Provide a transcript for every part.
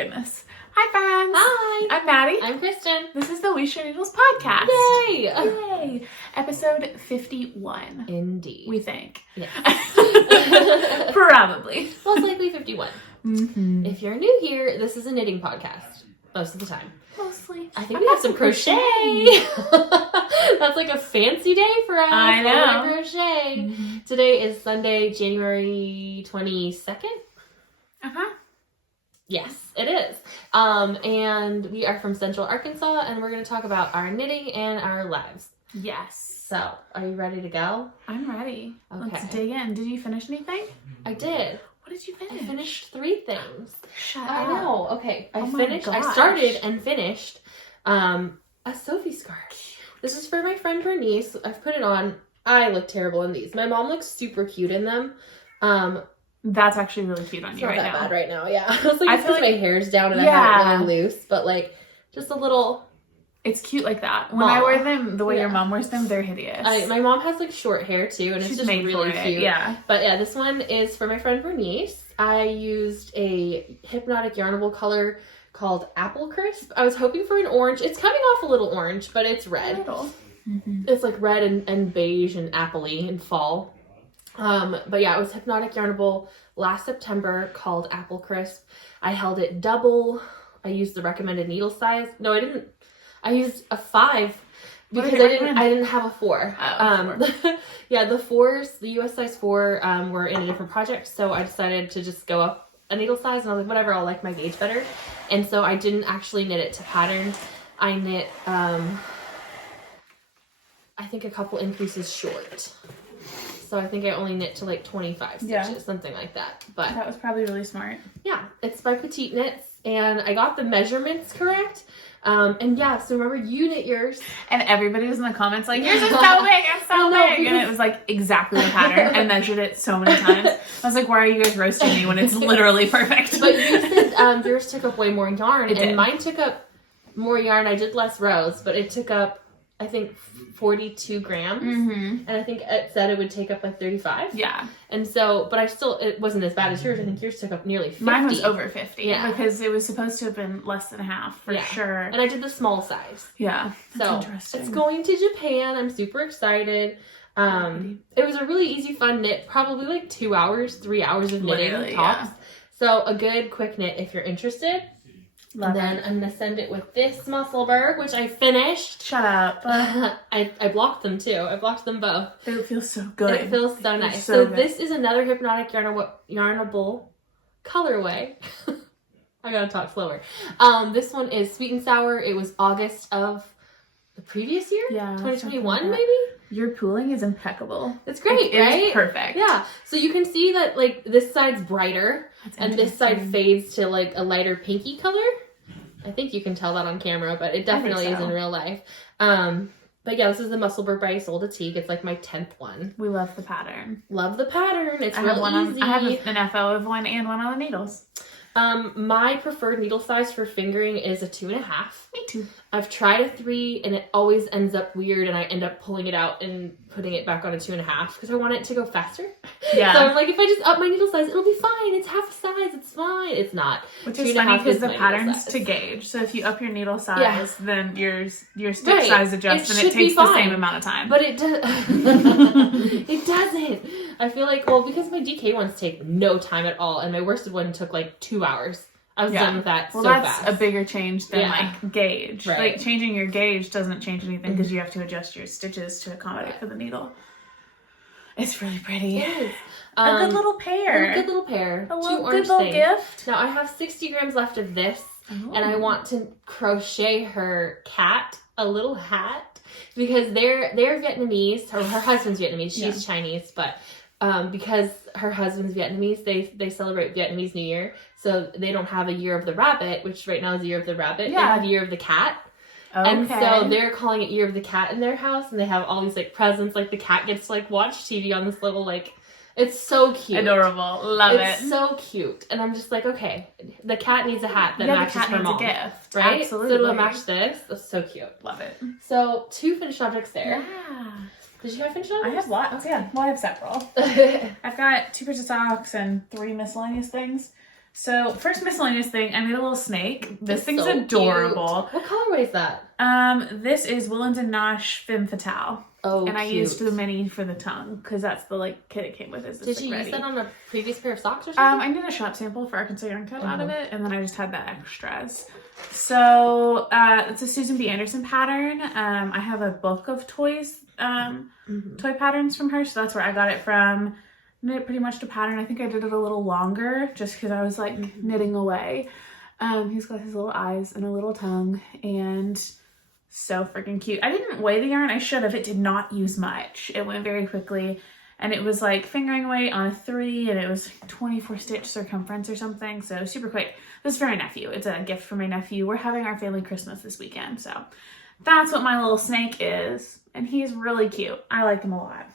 goodness. Hi, friends. Hi. I'm Maddie. I'm Christen. This is the We Share Needles podcast. Yay! Yay! Episode 51. Indeed. We think. Yes. Probably. Most likely 51. Mm-hmm. If you're new here, this is a knitting podcast. Most of the time. Mostly. I think we have some crochet. That's like a fancy day for us. I know. Crochet. Mm-hmm. Today is Sunday, January 22nd. Uh-huh. Yes, it is. And we are from Central Arkansas, and we're going to talk about our knitting and our lives. Yes. So, are you ready to go? I'm ready. Okay. Let's dig in. Did you finish anything? I did. What did you finish? I finished 3 things. Shut up. I know. Okay. Oh my I gosh. started and finished a Sophie scarf. This is for my friend her niece. I've put it on. I look terrible in these. My mom looks super cute in them. That's actually really cute on It's you not right that now. bad right now. Yeah. I was like, I it's feel because like- my hair's down and I Yeah. have it really loose, but like just a little. It's cute like that. When I wear them the way your mom wears them, they're hideous. My mom has like short hair too, and it's She's just made really for it, cute. yeah. But yeah, this one is for my friend Bernice. I used a Hypnotic Yarnable color called Apple Crisp. I was hoping for an orange. It's coming off a little orange, but it's red. Mm-hmm. It's like red and beige and appley in fall. But yeah, it was Hypnotic Yarnable last September called Apple Crisp. I held it double. I used the recommended needle size. No, I didn't. I used a 5 because I didn't have a 4. Oh, 4. Yeah, the 4s, the US size 4 were in a different project, so I decided to just go up a needle size, and I was like, whatever, I'll like my gauge better. And so I didn't actually knit it to pattern. I knit I think a couple increases short. So I think I only knit to like 25 stitches, something like that. But that was probably really smart. yeah, it's by Petite Knits, and I got the measurements correct. And yeah, so remember you knit yours. And everybody was in the comments like, yours is so big, it's so big. Because... And it was like exactly the pattern. I measured it so many times. I was like, why are you guys roasting me when it's literally perfect? But you said yours took up way more yarn, It and did. mine took up more yarn. I did less rows, but it took up, I think, 42 grams. Mm-hmm. And I think it said it would take up like 35. Yeah. And so, but it wasn't as bad as yours. I think yours took up nearly 50. Mine was over 50. Yeah. Because it was supposed to have been less than half for sure. And I did the small size. Yeah. That's So interesting. it's going to Japan. I'm super excited. It was a really easy, fun knit. Probably like 2 hours, 3 hours of knitting Literally, tops. yeah. So a good quick knit if you're interested. Love and then it. I'm going to send it with this Musselburgh, which I finished. Shut up. I blocked them too. I blocked them both. It feels so good. It feels so nice. so So good. this is another Hypnotic Yarnable colorway. I gotta talk slower. This one is sweet and sour. It was August of the previous year? Yeah. 2021 something like maybe? that. Your pooling is impeccable. It's great, It right? is perfect. Yeah. So you can see that like this side's brighter That's and this side interesting. fades to like a lighter pinky color. I think you can tell that on camera, but it definitely is in real life. But yeah, this is the Musselburgh by Ysolda Teague. It's like my 10th one. We love the pattern. Love the pattern. It's I real have one easy. I have an FO of one and one on the needles. My preferred needle size for fingering is a 2.5. Me too. I've tried a 3 and it always ends up weird, and I end up pulling it out and putting it back on a 2.5 because I want it to go faster. Yeah. So I'm like, if I just up my needle size, it'll be fine. It's half a size. It's fine. It's not. Which is 2.5 funny because is the my needle pattern's size. to gauge. So if you up your needle size, then your stitch Right. size adjusts, and it should be takes the fine. same amount of time. But it does. It doesn't. I feel like, well, because my DK ones take no time at all, and my worsted one took like 2 hours. I was done with that so that's fast. a bigger change than like gauge. Right. Like changing your gauge doesn't change anything because you have to adjust your stitches to accommodate for the needle. It's really pretty. It is. A good little pair. A good little pair. A Two little, orange good little things. gift. Now I have 60 grams left of this, Oh. and I want to crochet her cat a little hat because they're Vietnamese. Her husband's Vietnamese. She's Chinese, but because her husband's Vietnamese, they celebrate Vietnamese New Year. So they don't have a Year of the Rabbit, which right now is Year of the Rabbit. Yeah. They have Year of the Cat. Okay. And so they're calling it Year of the Cat in their house, and they have all these like presents. Like the cat gets to like watch TV on this little like, it's so cute. Adorable. Love It's it. so cute. And I'm just like, okay, the cat needs a hat that matches the cat her needs mom. a gift. Right? Absolutely. So it'll match this. That's so cute. Love it. So 2 finished objects there. Yeah. Did you have finished I objects? have lots. Yeah. Well, I have several. I've got 2 pairs of socks and 3 miscellaneous things. So first miscellaneous thing, I made a little snake. This thing's so adorable. Cute. What colorway is that? This is Woolens and Nosh Femme Fatale. Oh, and I cute. used the mini for the tongue because that's the like kit it came with. Is Did like, you ready. use that on a previous pair of socks or something? I did a shop sample for Arkansas Yarn Co. out of it, and then I just had the extras. So it's a Susan B. Anderson pattern. I have a book of toys, toy patterns from her, so that's where I got it from. Knit pretty much to pattern. I think I did it a little longer just because I was like knitting away. He's got his little eyes and a little tongue, and so freaking cute. I didn't weigh the yarn. I should have. It did not use much. It went very quickly, and it was like fingering weight on a 3, and it was 24 stitch circumference or something, so super quick. This is for my nephew. It's a gift for my nephew. We're having our family Christmas this weekend, so that's what my little snake is, and he's really cute. I like him a lot.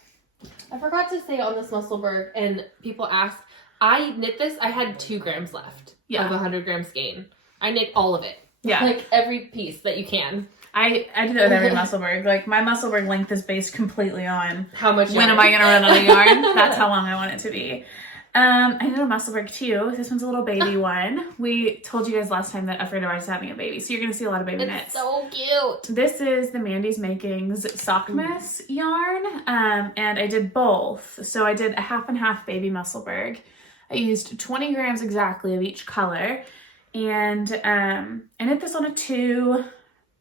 I forgot to say on this Musselburgh, and people ask, I knit this, I had 2 grams left of 100 gram skein. I knit all of it. Yeah. Like every piece that you can. I do that with every Musselburgh. Like my Musselburgh length is based completely on how much yarn. When am I gonna run out of yarn? That's how long I want it to be. I did a Musselburgh too. This one's a little baby one. We told you guys last time that Afraid of Art's having a baby, so you're gonna see a lot of baby knits. It's so cute. This is the Mandy's Makings Sockmas yarn, and I did both. So I did a half and half baby Musselburgh. I used 20 grams exactly of each color, and I knit this on a 2,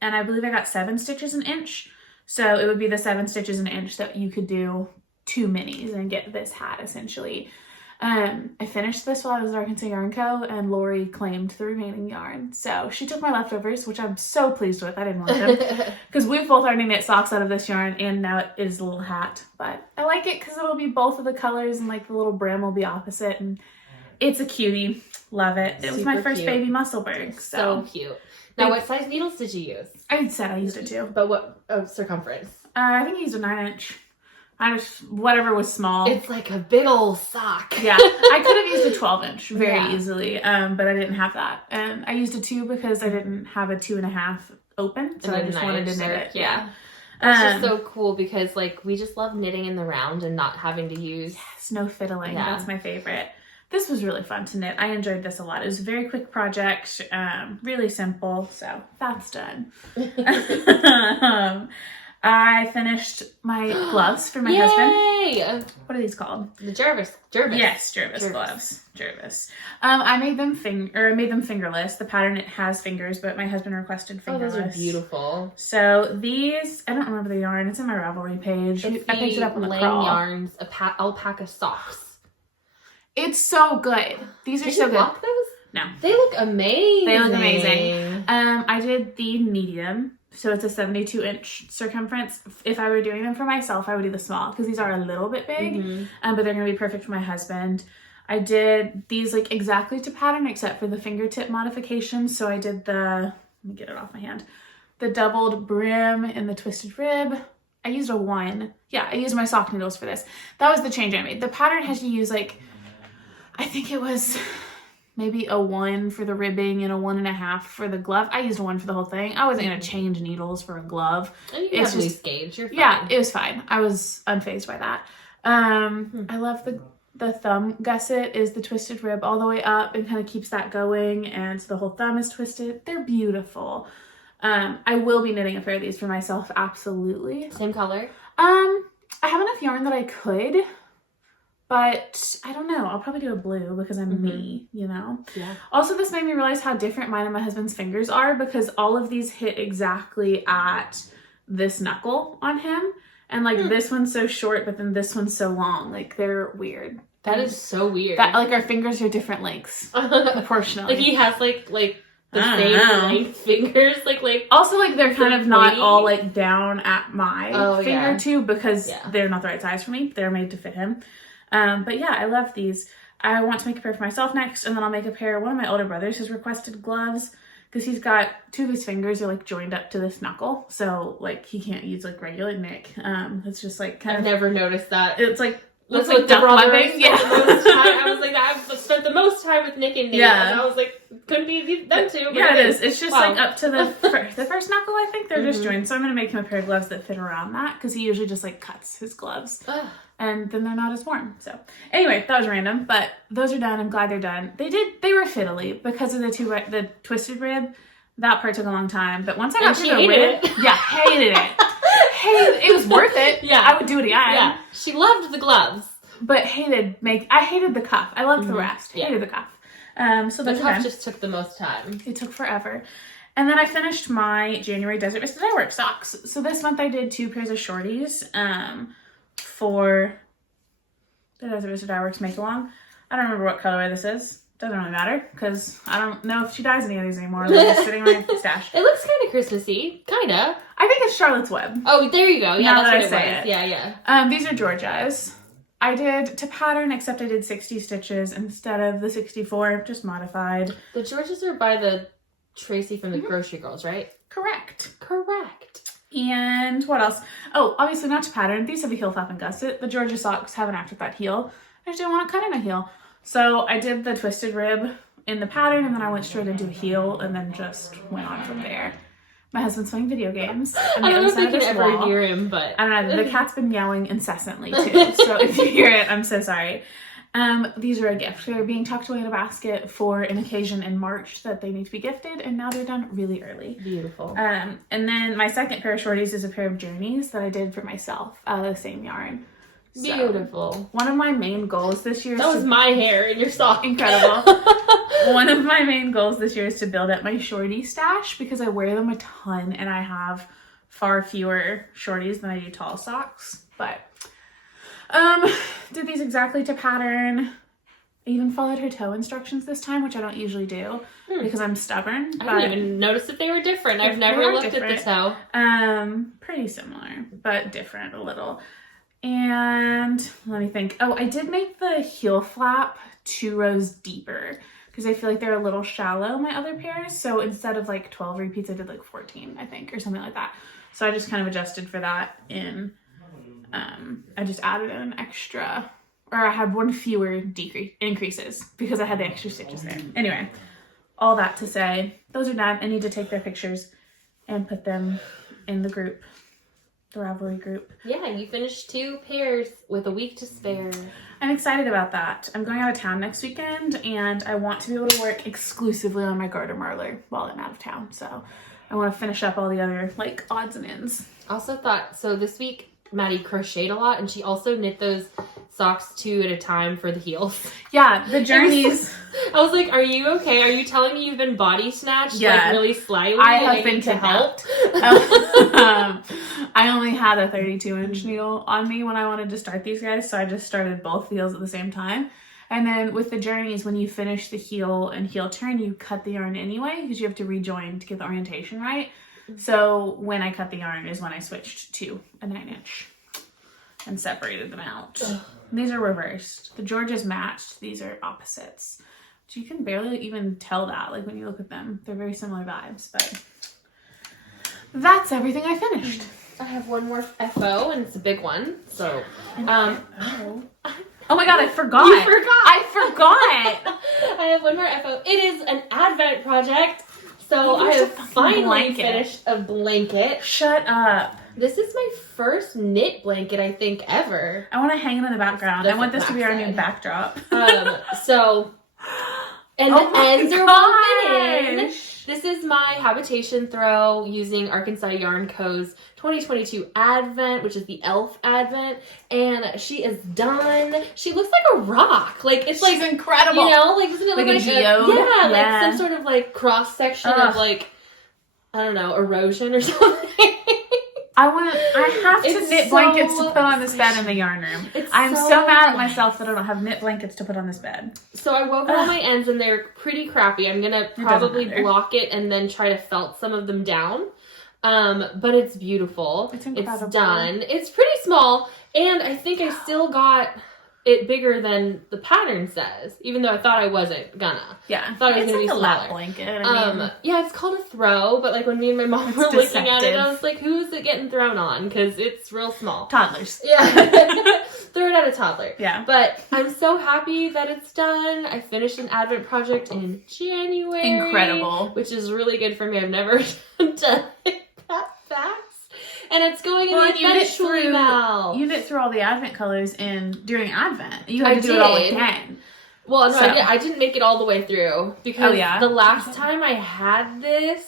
and I believe I got 7 stitches an inch. So it would be the 7 stitches an inch that you could do 2 minis and get this hat essentially. I finished this while I was at Arkansas Yarn Co. and Lori claimed the remaining yarn. So she took my leftovers, which I'm so pleased with. I didn't want them because we've both already knit socks out of this yarn, and now it is a little hat. But I like it because it'll be both of the colors, and like the little brim will be opposite, and it's a cutie. Love it. It was my first baby Musselburgh. So cute. Now, what size needles did you use? I said I used it too. But what circumference? I think I used a 9-inch. I just, whatever was small. It's like a big old sock. Yeah, I could have used a 12-inch very easily, but I didn't have that. And I used a 2 because I didn't have a 2.5 open, so I just wanted to knit it. Yeah. It's just so cool because like we just love knitting in the round and not having to use... Yes, no fiddling. Yeah. That's my favorite. This was really fun to knit. I enjoyed this a lot. It was a very quick project, really simple, so that's done. I finished my gloves for my husband. What are these called? The Jervis. Yes, Jervis gloves. Jervis. I made them fingerless. The pattern, it has fingers, but my husband requested fingerless. Oh, those are beautiful. So these, I don't remember the yarn. It's in my Ravelry page. I picked it up on the crawl. Yarns, alpaca socks. It's so good. These are so good. Block those? No. They look amazing. They look amazing. I did the medium. So it's a 72-inch circumference. If I were doing them for myself, I would do the small because these are a little bit big, but they're going to be perfect for my husband. I did these like exactly to pattern except for the fingertip modifications. So I did let me get it off my hand, the doubled brim and the twisted rib. I used a 1. Yeah, I used my sock needles for this. That was the change I made. The pattern has to use like, I think it was maybe a 1 for the ribbing and a 1.5 for the glove. I used a 1 for the whole thing. I wasn't going to change needles for a glove. And you can at least gauge. You're fine. Yeah, it was fine. I was unfazed by that. I love the thumb gusset is the twisted rib all the way up and kind of keeps that going. And so the whole thumb is twisted. They're beautiful. I will be knitting a pair of these for myself. Absolutely. Same color? I have enough yarn that I could. But I don't know. I'll probably do a blue because I'm me, you know? Yeah. Also, this made me realize how different mine and my husband's fingers are because all of these hit exactly at this knuckle on him. And like this one's so short, but then this one's so long. Like they're weird. That is so weird. That like our fingers are different lengths proportionally. Like he has like the same length fingers. Like also like they're kind of not all like down at my finger too because they're not the right size for me. They're made to fit him. But yeah, I love these. I want to make a pair for myself next, and then I'll make a pair. One of my older brothers has requested gloves because he's got 2 of his fingers are like joined up to this knuckle, so like he can't use like regular nick. It's just like kind of. I've never noticed that. It's like looks like duck webbing. Yeah, I was like, I've spent the most time with Nick and Nate, and I was like, Could be them too. But yeah, it is. It's just wow. like up to the first knuckle, I think. They're just joined. So I'm going to make him a pair of gloves that fit around that because he usually just like cuts his gloves. Ugh. And then they're not as warm. So anyway, that was random, but those are done. I'm glad they're done. They were fiddly because of the twisted rib. That part took a long time, but once I got through the rib, hated it. It was worth it. Yeah, I would do it again. Yeah, she loved the gloves, but I hated the cuff. I loved the rest. Hated the cuff. So the cuff just took the most time. It took forever. And then I finished my January Desert Vista Dyeworks socks. So this month I did 2 pairs of shorties for the Desert Vista Dyeworks make along. I don't remember what colorway this is. Doesn't really matter because I don't know if she dyes any of these anymore. They're just sitting in my stash. It looks kind of Christmassy, kind of. I think it's Charlotte's Web. Oh, there you go. Yeah, now that's that what I say it was. it. Yeah. These are Georgia's. I did to pattern, except I did 60 stitches instead of the 64, just modified. The Georgia's are by the Tracy from the Grocery Girls, right? Correct. And what else? Oh, obviously not to pattern. These have a heel flap and gusset. The Georgia socks have an afterthought heel. I just didn't want to cut in a heel. So I did the twisted rib in the pattern, and then I went straight into a heel, and then just went on from there. My husband's playing video games. I don't know if they can ever hear him, but... I don't know. The cat's been meowing incessantly, too. So if you hear it, I'm so sorry. These are a gift. They're being tucked away in a basket for an occasion in March that they need to be gifted, and now they're done really early. Beautiful. And then my second pair of shorties is a pair of Journeys that I did for myself out of the same yarn. Beautiful. One of my main goals this year is that was my hair in your sock. Incredible. One of my main goals this year is to build up my shorty stash because I wear them a ton and I have far fewer shorties than I do tall socks. But did these exactly to pattern. I even followed her toe instructions this time, which I don't usually do because I'm stubborn. I didn't even notice that they were different. I've never looked at the toe. Pretty similar, but different a little. And let me think. Oh, I did make the heel flap 2 rows deeper because I feel like they're a little shallow, my other pairs. So instead of like 12 repeats, I did like 14, I think, or something like that. So I just kind of adjusted for that in, I just added an extra, or I had 1 fewer increases because I had the extra stitches there. Anyway, all that to say, those are done. I need to take their pictures and put them in the group. The Ravelry group. Yeah, you finished 2 pairs with a week to spare. I'm excited about that. I'm going out of town next weekend and I want to be able to work exclusively on my garter marler while I'm out of town. So I want to finish up all the other like odds and ends. Also thought, so this week Maddie crocheted a lot and she also knit those socks 2 at a time for the heels. Yeah, the Journeys. I was like, are you okay? Are you telling me you've been body snatched like really slyly? I have been to help. I only had a 32-inch needle on me when I wanted to start these guys, so I just started both heels at the same time. And then with the Journeys, when you finish the heel and heel turn, you cut the yarn anyway because you have to rejoin to get the orientation right. So when I cut the yarn is when I switched to a 9-inch and separated them out. These are reversed. The Georgia's matched. These are opposites. But you can barely even tell that, like when you look at them. They're very similar vibes, but that's everything I finished. I have one more FO and it's a big one. So, oh my god, I forgot. You forgot. I forgot. I have one more FO. It is an Advent project. So I have finally finished a blanket. Shut up. This is my first knit blanket, I think, ever. I want to hang it in the background. I want this to be our new backdrop. So, and the ends are woven in. This is my Habitation throw using Arkansas Yarn Co.'s 2022 Advent, which is the Elf Advent, and she is done. She looks like a rock. Like it's She's like incredible. You know, like isn't it like a geode? Yeah, like some sort of like cross section of like I don't know, erosion or something. I have to knit blankets to put on this bed in the yarn room. I'm so mad at myself that I don't have knit blankets to put on this bed. So I wove all my ends and they're pretty crappy. I'm gonna probably block it and then try to felt some of them down. But it's beautiful. It's incredible. It's done. It's pretty small, and I think I still got it bigger than the pattern says, even though I thought I wasn't gonna. Yeah. I thought it was gonna be a smaller. lap blanket. I mean, yeah, it's called a throw, but like when me and my mom were looking at it, I was like, who is it getting thrown on? Because it's real small. Toddlers. Yeah. Throw it at a toddler. Yeah. But I'm so happy that it's done. I finished an Advent project in January. Incredible. Which is really good for me. I've never done it that fast. And it's going in the eventually now. You knit through all the Advent colors during Advent. You had to do it all again. Well, no, I didn't make it all the way through. Because the last time I had this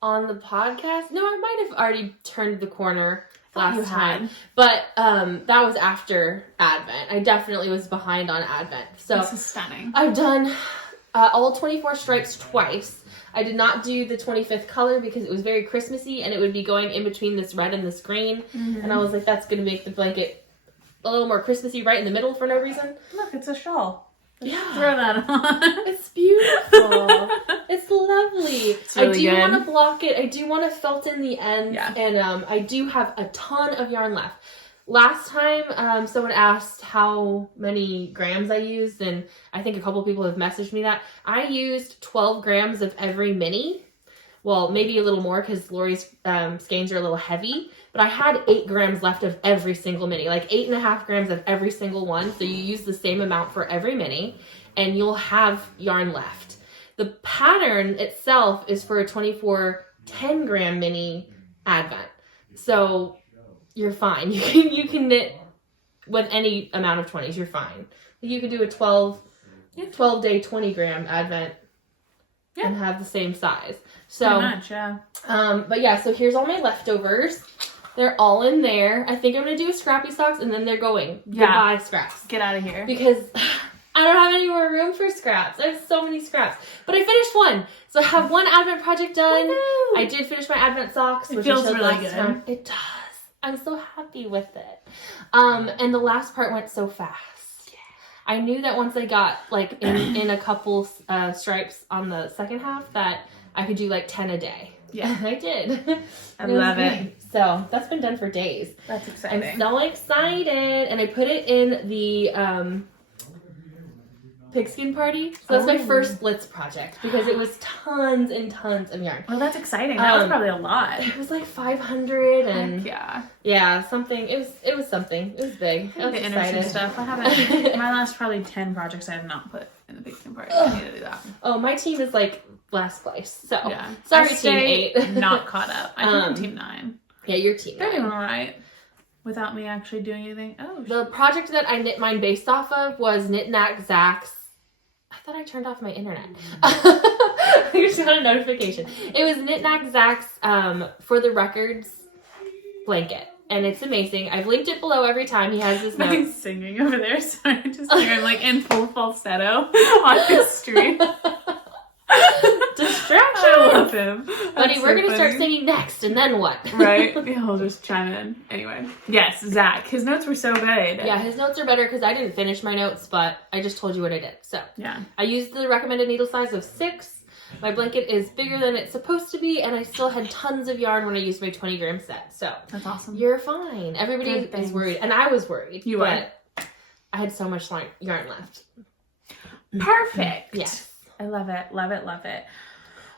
on the podcast, no, I might have already turned the corner last time. But that was after Advent. I definitely was behind on Advent. So this is stunning. I've done all 24 stripes twice. I did not do the 25th color because it was very Christmassy and it would be going in between this red and this green. Mm-hmm. And I was like, that's going to make the blanket a little more Christmassy right in the middle for no reason. Look, it's a shawl. Yeah. Throw that on. It's beautiful. It's lovely. It's really I do want to block it. I do want to felt in the end. Yeah. And I do have a ton of yarn left. Last time, someone asked how many grams I used, and I think a couple people have messaged me that. I used 12 grams of every mini. Well, maybe a little more because Lori's skeins are a little heavy, but I had 8 grams left of every single mini, like 8.5 grams of every single one. So you use the same amount for every mini, and you'll have yarn left. The pattern itself is for a 24 10-gram mini Advent. So you're fine. You can knit with any amount of 20s. You're fine. You could do a 12-day 20-gram Advent and have the same size. So pretty much, yeah. But yeah, so here's all my leftovers. They're all in there. I think I'm gonna do a scrappy socks, and then they're going. Yeah. Goodbye, scraps. Get out of here. Because I don't have any more room for scraps. I have so many scraps. But I finished one. So I have one Advent project done. Woo-hoo! I did finish my Advent socks, which feels really good. Time. It does. I'm so happy with it. And the last part went so fast. Yeah. I knew that once I got like in a couple stripes on the second half that I could do like 10 a day. Yeah, I did. I love it. So that's been done for days. That's exciting. I'm so excited. And I put it in the pigskin party. So that's my first Blitz project because it was tons and tons of yarn. Well, that's exciting. That was probably a lot. It was like 500 and yeah, something. It was something. It was big. I was the excited. Stuff. I haven't. My last probably 10 projects I have not put in the pigskin party. I need to do that. Oh, my team is like last place. So yeah, sorry, team 8. Not caught up. I think I'm team 9. Yeah, you're team 9. They're doing all right. Without me actually doing anything. Oh, the project that I knit mine based off of was Knit Knack Zach's. I thought I turned off my internet. I just got a notification. It was Knit Knack Zach's For the Records blanket. And it's amazing. I've linked it below every time. He has this note. He's singing over there, so I just hear him like in full falsetto on his stream. Distraction. I love him. Buddy, we're going to start singing next, and then what? Right? He'll just chime in. Anyway. Yes, Zach. His notes were so good. Yeah, his notes are better because I didn't finish my notes, but I just told you what I did. So, yeah. I used the recommended needle size of 6. My blanket is bigger than it's supposed to be, and I still had tons of yarn when I used my 20-gram set. So, that's awesome. You're fine. Everybody is worried, and I was worried. You were. I had so much yarn left. Perfect. Yes. I love it. Love it. Love it.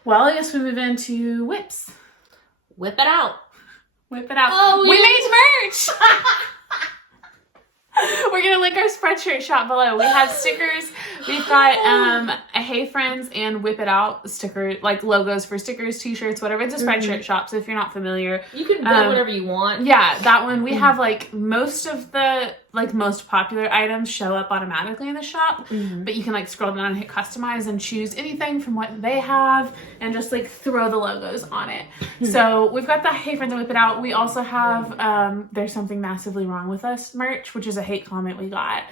Well, I guess we move into whips. Whip it out. Whip it out. Oh, we made merch! We're going to link our Spreadshirt shop below. We have stickers. We've got a Hey Friends and Whip It Out sticker, like logos for stickers, t-shirts, whatever. It's a Spreadshirt shop, so if you're not familiar. You can build whatever you want. Yeah, that one. We have like most of the most popular items show up automatically in the shop, but you can like scroll down and hit customize and choose anything from what they have and just like throw the logos on it. So we've got the Hey Friends and Whip It Out. We also have There's Something Massively Wrong With Us merch, which is a hate comment we got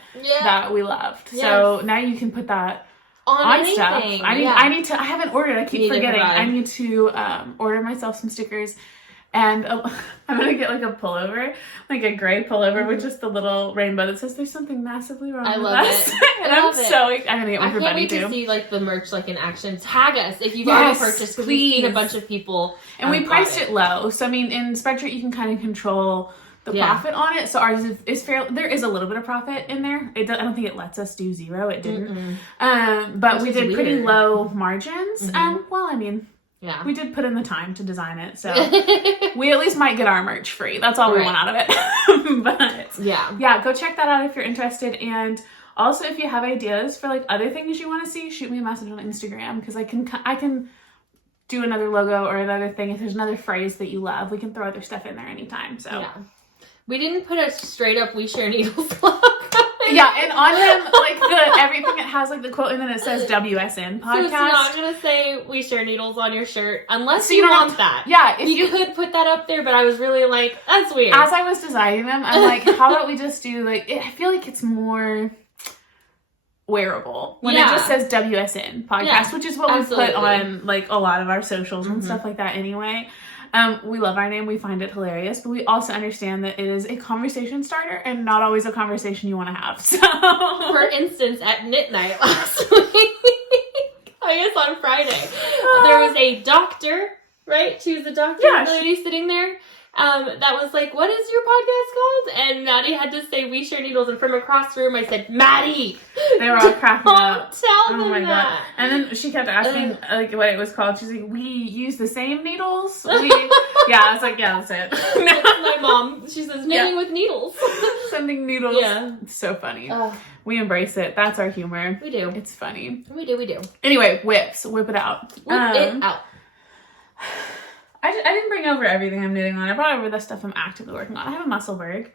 that we loved. Yes. So now you can put that on stuff. I need to, I haven't ordered, I keep forgetting. I need to order myself some stickers. And I'm going to get like a pullover, like a gray pullover with just the little rainbow that says there's something massively wrong with us. And I'm going to get one for Buddy too. I can't wait to see like the merch like in action. Tag us if you've already purchased, because we've seen a bunch of people. And we priced it low. So I mean, in Spreadshirt you can kind of control the profit on it. So ours is fair. There is a little bit of profit in there. I don't think it lets us do 0. It didn't. But we did pretty low margins. Well, I mean, Yeah. We did put in the time to design it, so we at least might get our merch free. That's all we want out of it. But yeah, go check that out if you're interested. And also, if you have ideas for like other things you want to see, shoot me a message on Instagram, because I can do another logo or another thing. If there's another phrase that you love, we can throw other stuff in there anytime. So yeah, we didn't put a straight up We Share Needles logo. Yeah, and on them, like everything, it has like the quote, and then it says WSN podcast. So it's not gonna say We Share Needles on your shirt unless so you want that. Yeah, if you could put that up there, but I was really like, that's weird. As I was designing them, I'm like, how about we just do like? I feel like it's more wearable when it just says WSN podcast, which is what we put on like a lot of our socials and stuff like that. Anyway. We love our name. We find it hilarious, but we also understand that it is a conversation starter and not always a conversation you want to have. So, for instance, at knit night last week, I guess on Friday, there was a doctor, right? She was a doctor, lady sitting there. That was like, what is your podcast called? And Maddie had to say We Share Needles, and from across the room I said, Maddie! They were all cracking up. Tell them that. God. And then she kept asking like what it was called. She's like, we use the same needles? I was like, yeah, that's it. That's my mom. She says, knitting with needles. Sending needles. Yeah. It's so funny. We embrace it. That's our humor. We do. It's funny. We do. Anyway, whips. Whip it out. Whip it out. I didn't bring over everything I'm knitting on. I brought over the stuff I'm actively working on. I have a Musselburgh.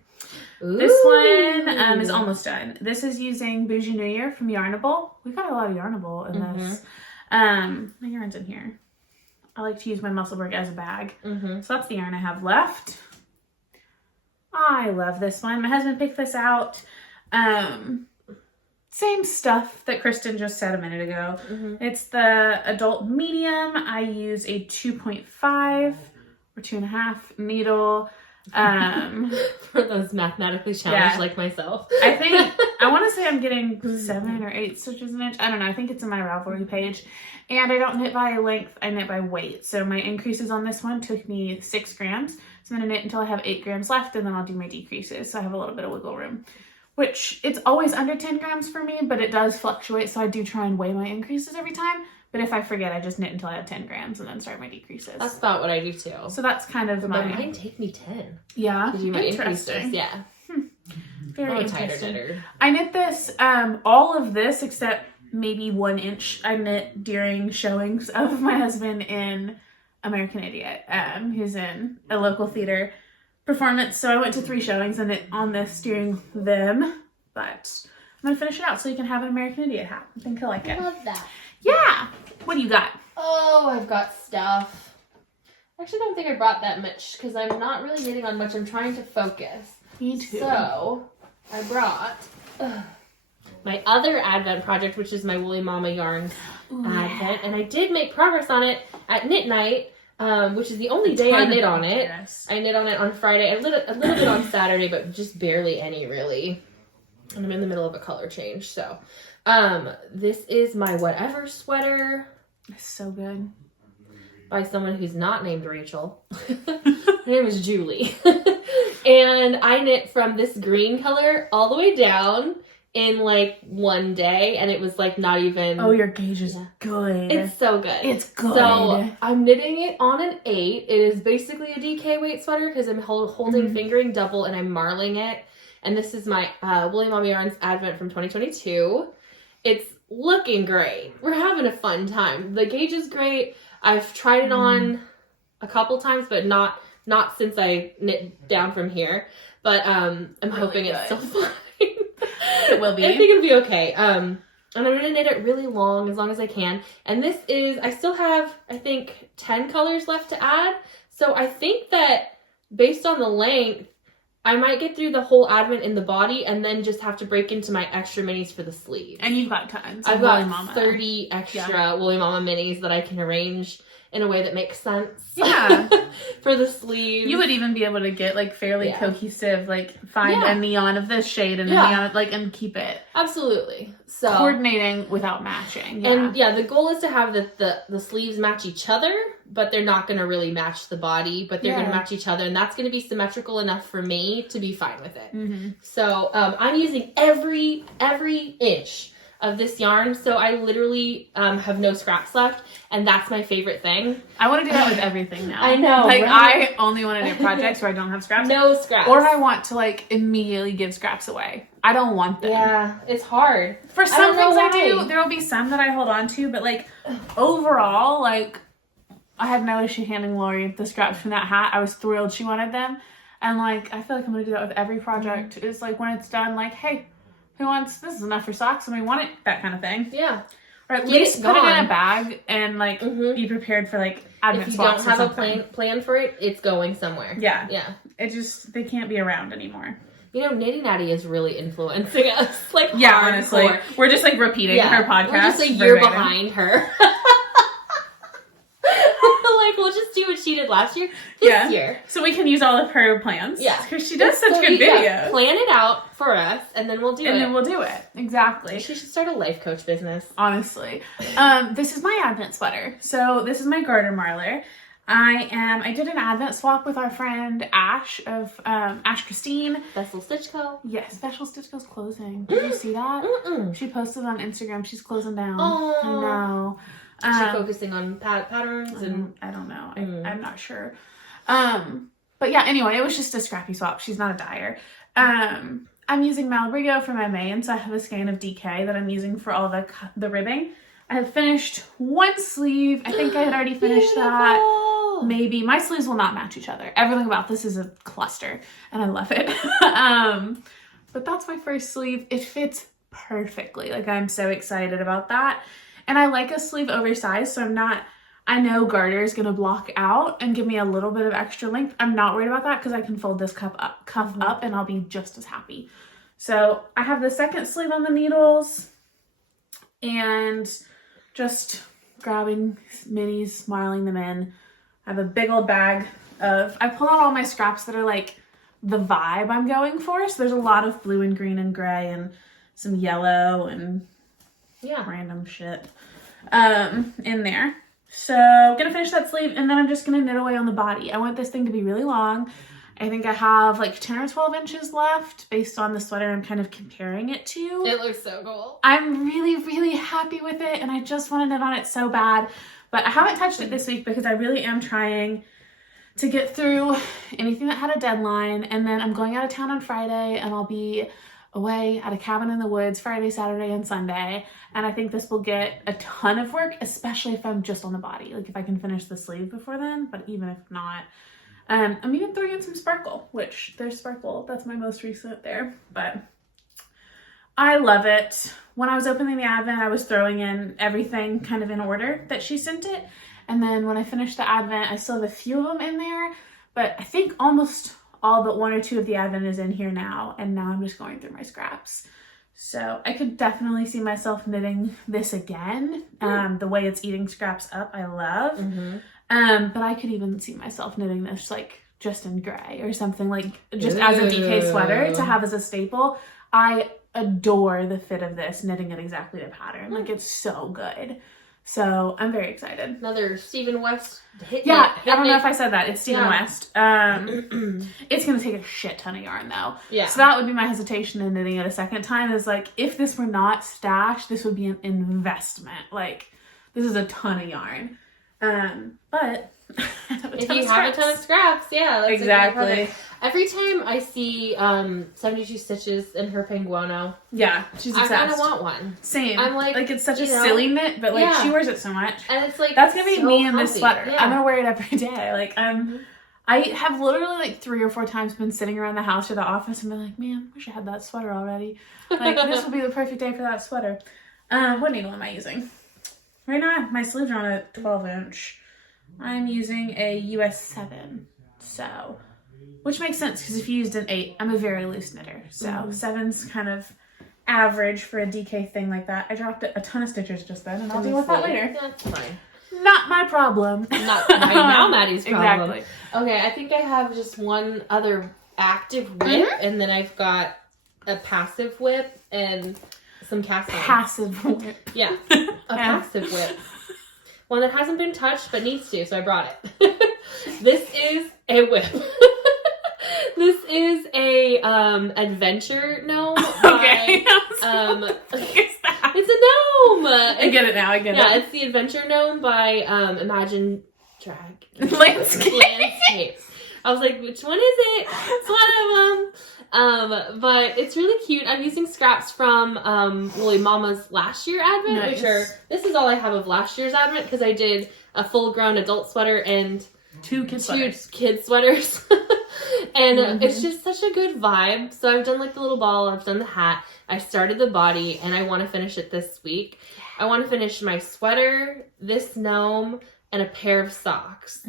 Ooh. This one is almost done. This is using Bougie New Year from Yarnable. We got a lot of Yarnable in this. My yarn's in here. I like to use my Musselburgh as a bag. So that's the yarn I have left. I love this one. My husband picked this out. Same stuff that Christen just said a minute ago. It's the adult medium. I use a 2.5 or 2.5 needle. For those mathematically challenged like myself. I want to say I'm getting 7 or 8 stitches an inch. I don't know. I think it's in my Ravelry page. And I don't knit by length. I knit by weight. So my increases on this one took me 6 grams. So I'm going to knit until I have 8 grams left, and then I'll do my decreases. So I have a little bit of wiggle room. Which, it's always under 10 grams for me, but it does fluctuate, so I do try and weigh my increases every time. But if I forget, I just knit until I have 10 grams and then start my decreases. That's about what I do too. So that's kind of mine take me 10. Yeah, to do my increases. Yeah. Very interesting. Tighter. I knit this, all of this except maybe 1 inch I knit during showings of my husband in American Idiot, who's in a local theater performance. So I went to 3 showings and it on this during them, but I'm gonna finish it out so you can have an American Idiot hat. I think he'll like it. I love that. Yeah. What do you got? Oh, I've got stuff. I actually don't think I brought that much because I'm not really knitting on much. I'm trying to focus. Me too. So I brought my other Advent project, which is my Woolly Mama Yarns Advent, and I did make progress on it at knit night. Which is the only day I knit on it. Yes. I knit on it on Friday, a little bit on Saturday, but just barely any, really. And I'm in the middle of a color change, so. This is my Whatever sweater. It's so good. By someone who's not named Rachel. Her name is Julie. And I knit from this green color all the way down in like 1 day, and it was like not even. Oh, your gauge is good. It's so good. It's good. So I'm knitting it on an 8. It is basically a DK weight sweater because I'm holding fingering double and I'm marling it. And this is my Woolly Mama Yarns Advent from 2022. It's looking great. We're having a fun time. The gauge is great. I've tried it on a couple times, but not since I knit down from here. But I'm hoping it's still fine. It will be. I think it'll be okay. And I'm going to knit it really long as I can. And this is, I still have, I think, 10 colors left to add. So I think that based on the length, I might get through the whole Advent in the body and then just have to break into my extra minis for the sleeves. And you've got tons. I've got 30 extra Woolly Mama minis that I can arrange in a way that makes sense. Yeah. For the sleeves. You would even be able to get like fairly cohesive, like find a neon of this shade and a neon, like, and keep it. Absolutely. So coordinating without matching. And the goal is to have the sleeves match each other, but they're not going to really match the body, but they're going to match each other, and that's going to be symmetrical enough for me to be fine with it. So I'm using every inch of this yarn, so I literally have no scraps left, and that's my favorite thing. I want to do that with everything now. I know, like right? I only want to do projects where I don't have scraps. No scraps. Or I want to like immediately give scraps away. I don't want them. Yeah, it's hard. For some things I why. do, there will be some that I hold on to, but like overall, like I had no issue handing Lori the scraps from that hat. I was thrilled she wanted them. And like I feel like I'm gonna do that with every project. It's like when it's done, like, hey, who wants this? Is enough for socks and we want it, that kind of thing. Yeah. Or at least put it in a bag and like be prepared for like Advent if you swaps don't have or a plan for it, it's going somewhere. Yeah. Yeah. It just, they can't be around anymore. You know, Nitty Natty is really influencing us. Like, yeah, hardcore. Honestly. We're just like repeating her podcast. We're just a year behind her. Like, we'll just do what she did last year this year. So we can use all of her plans. Yeah. Because she does such good videos. Yeah, plan it out for us, and then we'll do it. And then we'll do it. Exactly. She should start a life coach business. Honestly. This is my Advent sweater. So this is my garter marler. I did an Advent swap with our friend Ash of Ash Christine. Vessel Stitch Co. Yes, Special Stitch Co's closing. Did you see that? She posted on Instagram. She's closing down. Oh. I know. Is she focusing on patterns? And I don't know. I'm not sure. But yeah, anyway, it was just a scrappy swap. She's not a dyer. I'm using Malbrigo for my main, so I have a skein of DK that I'm using for all the ribbing. I have finished one sleeve. I think I had already finished that. Maybe. My sleeves will not match each other. Everything about this is a cluster, and I love it. But that's my first sleeve. It fits perfectly. Like, I'm so excited about that. And I like a sleeve oversized, so I know garter is going to block out and give me a little bit of extra length. I'm not worried about that because I can fold this cuff up and I'll be just as happy. So I have the second sleeve on the needles and just grabbing minis, smiling them in. I have a big old bag I pulled out all my scraps that are like the vibe I'm going for. So there's a lot of blue and green and gray and some yellow and random shit in there. So I'm gonna finish that sleeve and then I'm just gonna knit away on the body. I want this thing to be really long. I think I have like 10 or 12 inches left based on the sweater I'm kind of comparing it to. It looks so cool. I'm really, really happy with it and I just want to knit on it so bad. But I haven't touched it this week because I really am trying to get through anything that had a deadline. And then I'm going out of town on Friday and I'll be away at a cabin in the woods Friday, Saturday, and Sunday. And I think this will get a ton of work, especially if I'm just on the body. Like if I can finish the sleeve before then, but even if not, I'm even throwing in some sparkle, which there's sparkle. That's my most recent there, but I love it. When I was opening the Advent, I was throwing in everything kind of in order that she sent it. And then when I finished the Advent, I still have a few of them in there, but I think almost all but one or two of the Advent is in here now. And now I'm just going through my scraps. So I could definitely see myself knitting this again. The way it's eating scraps up, I love. But I could even see myself knitting this like just in gray or something, like just as a DK sweater to have as a staple. I adore the fit of this, knitting it exactly to pattern. Like it's so good. So I'm very excited. Another Stephen West hit. I don't know if I said that. It's Stephen West. It's going to take a shit ton of yarn though. Yeah. So that would be my hesitation in knitting it a second time is like, if this were not stashed, this would be an investment. Like this is a ton of yarn. But if you have a ton of scraps, that's exactly. Every time I see 72 Stitches in her Penguono, she's obsessed. I kind of want one. Same. I'm like it's such a silly knit, but like she wears it so much, and it's like that's gonna be so me in comfy. this sweater. I'm gonna wear it every day. Like I have literally like 3 or 4 times been sitting around the house or the office and been like, man, I wish I had that sweater already. Like this will be the perfect day for that sweater. What needle am I using? Right now, my sleeves are on a 12-inch. I'm using a US 7, so, which makes sense because if you used an 8, I'm a very loose knitter, so 7's kind of average for a DK thing like that. I dropped a ton of stitches just then, and I'll deal with that later. That's fine. Not my problem. Not right now, Maddie's problem. Exactly. Okay, I think I have just one other active whip, and then I've got a passive whip and some cast iron. Passive whip. Yeah, a passive whip. One that hasn't been touched but needs to, so I brought it. This is a whip. This is a Advent-ure gnome. Okay. By, what is that? It's a gnome! I get it now, I get it. Yeah, it's the Adventure Gnome by Imagine Landscapes. I was like, which one is it? It's one of them. But it's really cute. I'm using scraps from Woolly Mama's last year Advent, this is all I have of last year's Advent because I did a full-grown adult sweater and two kid sweaters. And it's just such a good vibe. So I've done like the little ball, I've done the hat, I started the body, and I want to finish it this week. I want to finish my sweater, this gnome, and a pair of socks.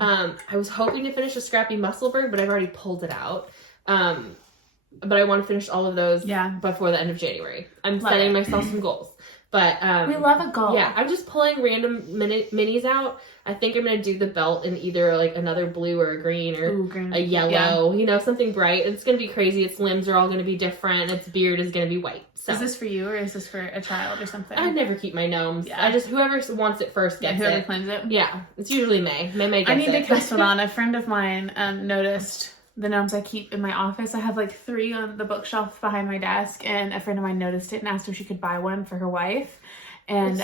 I was hoping to finish a scrappy Musselburgh, but I've already pulled it out. But I want to finish all of those before the end of January. I'm setting myself some goals. But we love a goal. Yeah, I'm just pulling random minis out. I think I'm going to do the belt in either like another blue or a green or a yellow, you know, something bright. It's going to be crazy. Its limbs are all going to be different. Its beard is going to be white. So. Is this for you or is this for a child or something? I never keep my gnomes. Yeah. Whoever wants it first gets it. Whoever claims it. Yeah, it's usually May. May gets it. I need to cast one on. A friend of mine noticed the gnomes I keep in my office. I have like 3 on the bookshelf behind my desk, and a friend of mine noticed it and asked if she could buy one for her wife. And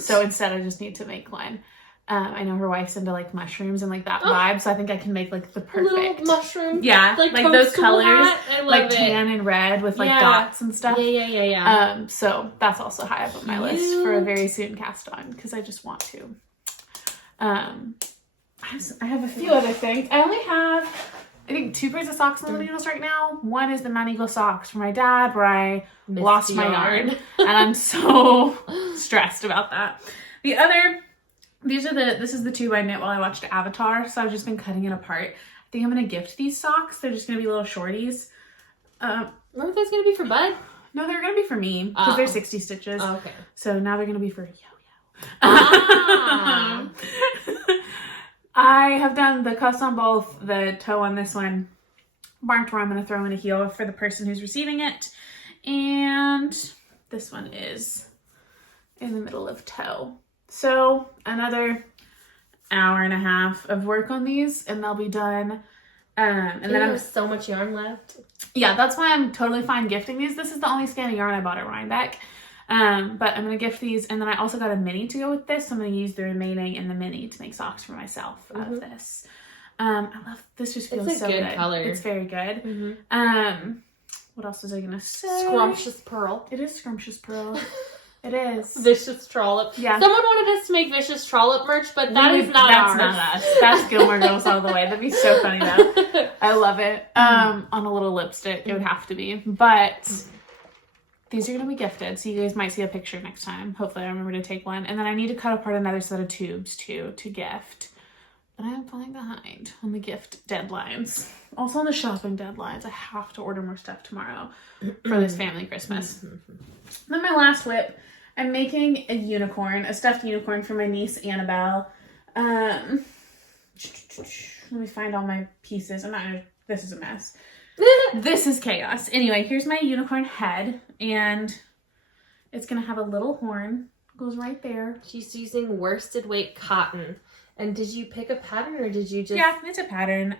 so instead I just need to make one. I know her wife's into like mushrooms and like that vibe, so I think I can make like the perfect little mushroom. Yeah, like those colors, like it. Tan and red with like dots and stuff. Yeah. So that's also high up on my list for a very soon cast on because I just want to. I have a few other things. I only have, I think, 2 pairs of socks on the needles right now. One is the Mandi socks for my dad where I lost my yarn. And I'm so stressed about that. The other, this is the tube I knit while I watched Avatar. So I've just been cutting it apart. I think I'm going to gift these socks. They're just going to be little shorties. What are those going to be for Bud? No, they're going to be for me because they're 60 stitches. Oh, okay. So now they're going to be for Yo-Yo. I have done the cuffs on both, the toe on this one, marked where I'm going to throw in a heel for the person who's receiving it, and this one is in the middle of toe. So another hour and a half of work on these and they'll be done. And then I have so much yarn left. Yeah, that's why I'm totally fine gifting these. This is the only skein of yarn I bought at Rhinebeck. But I'm going to gift these, and then I also got a mini to go with this, so I'm going to use the remaining in the mini to make socks for myself out of this. I love this. Just feels so good. It's a good color. It's very good. What else was I going to say? Scrumptious pearl. It is scrumptious pearl. It is. Vicious trollop. Yeah. Someone wanted us to make vicious trollop merch, but that's not us. That's Gilmore Girls all the way. That'd be so funny though. I love it. On a little lipstick, it would have to be. But these are going to be gifted, so you guys might see a picture next time. Hopefully I remember to take one. And then I need to cut apart another set of tubes too to gift. But I am falling behind on the gift deadlines. Also on the shopping deadlines. I have to order more stuff tomorrow for this family Christmas. Then my last whip. I'm making a unicorn, a stuffed unicorn for my niece Annabelle. Let me find all my pieces. This is a mess. This is chaos. Anyway, here's my unicorn head, and it's gonna have a little horn. It goes right there. She's using worsted weight cotton. And did you pick a pattern, or did you just... Yeah, it's a pattern.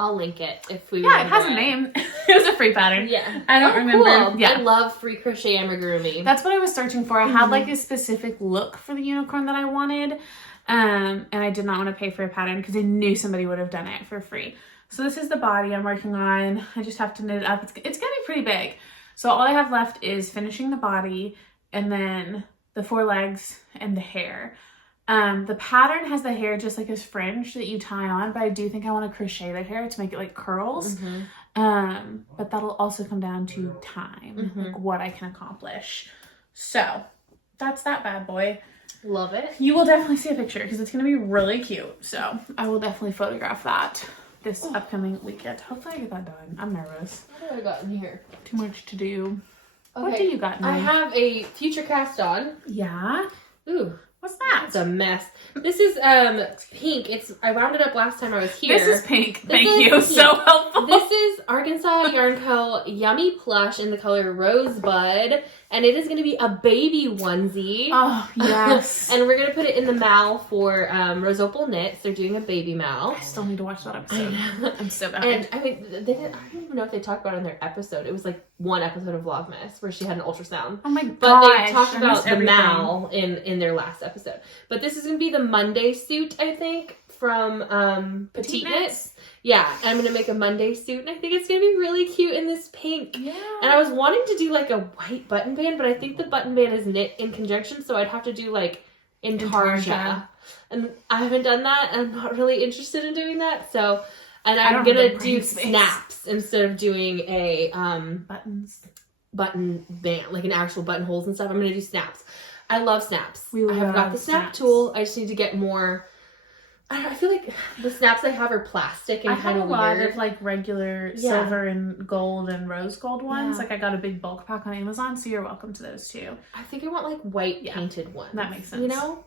I'll link it if we remember. Yeah, it has a name. It was a free pattern. Yeah. I don't remember. Cool. Yeah. I love free crochet amigurumi. That's what I was searching for. I had like a specific look for the unicorn that I wanted. And I did not want to pay for a pattern because I knew somebody would have done it for free. So this is the body I'm working on. I just have to knit it up. It's going to be pretty big. So all I have left is finishing the body and then the 4 legs and the hair. The pattern has the hair just like a fringe that you tie on, but I do think I want to crochet the hair to make it like curls. But that'll also come down to time, like what I can accomplish. So that's that bad boy. Love it. You will definitely see a picture because it's going to be really cute. So I will definitely photograph that this upcoming weekend. Hopefully I get that done. I'm nervous. What do I got in here? Too much to do. Okay. What do you got in there? I have a future cast on. Yeah? Ooh. What's that? It's a mess. This is pink. I wound it up last time I was here. This is pink. Thank you. Pink. So helpful. This is Arkansas Yarn Co. Yummy Plush in the color Rosebud. And it is going to be a baby onesie. Oh, yes. And we're going to put it in the mal for Rose Opal Knits. They're doing a baby mal. I still need to watch that episode. I'm so bad. And I mean, I don't even know if they talked about it in their episode. It was like one episode of Vlogmas where she had an ultrasound. Oh my god. But they talked about the mal in their last episode. But this is going to be the Monday suit, I think, from Petite Knits. Yeah, and I'm going to make a Monday suit, and I think it's going to be really cute in this pink. Yeah. And I was wanting to do, like, a white button band, but I think the button band is knit in conjunction, so I'd have to do, like, Intarsia. And I haven't done that, and I'm not really interested in doing that, so... And I'm going to do snaps instead of doing a button band, like an actual buttonholes and stuff. I'm going to do snaps. I love snaps. I have got the snap tool. I just need to get more... I feel like the snaps I have are plastic and kind of weird. I have a lot of like regular silver and gold and rose gold ones. Yeah. Like I got a big bulk pack on Amazon, so you're welcome to those too. I think I want like white painted ones. That makes sense. You know?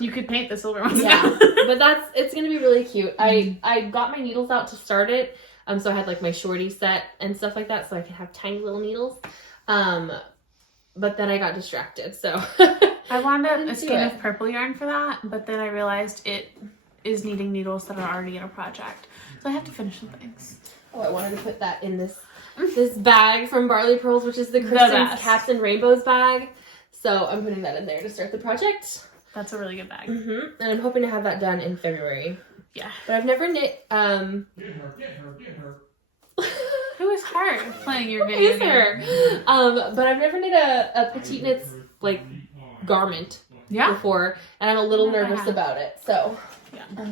You could paint the silver ones. Yeah, but it's gonna be really cute. I got my needles out to start it. So I had like my shorty set and stuff like that, so I could have tiny little needles. But then I got distracted, so. I wound up a skein of purple yarn for that, but then I realized it is needing needles that are already in a project. So I have to finish some things. Oh, I wanted to put that in this bag from Barley Pearls, which is the Christen's Cats and Rainbows bag. So I'm putting that in there to start the project. That's a really good bag. Mm-hmm. And I'm hoping to have that done in February. Yeah. But I've never knit... Get her. Who is her playing your video? Who is her? But I've never knit a Petite Knits, like... garment before, and I'm a little nervous about it, so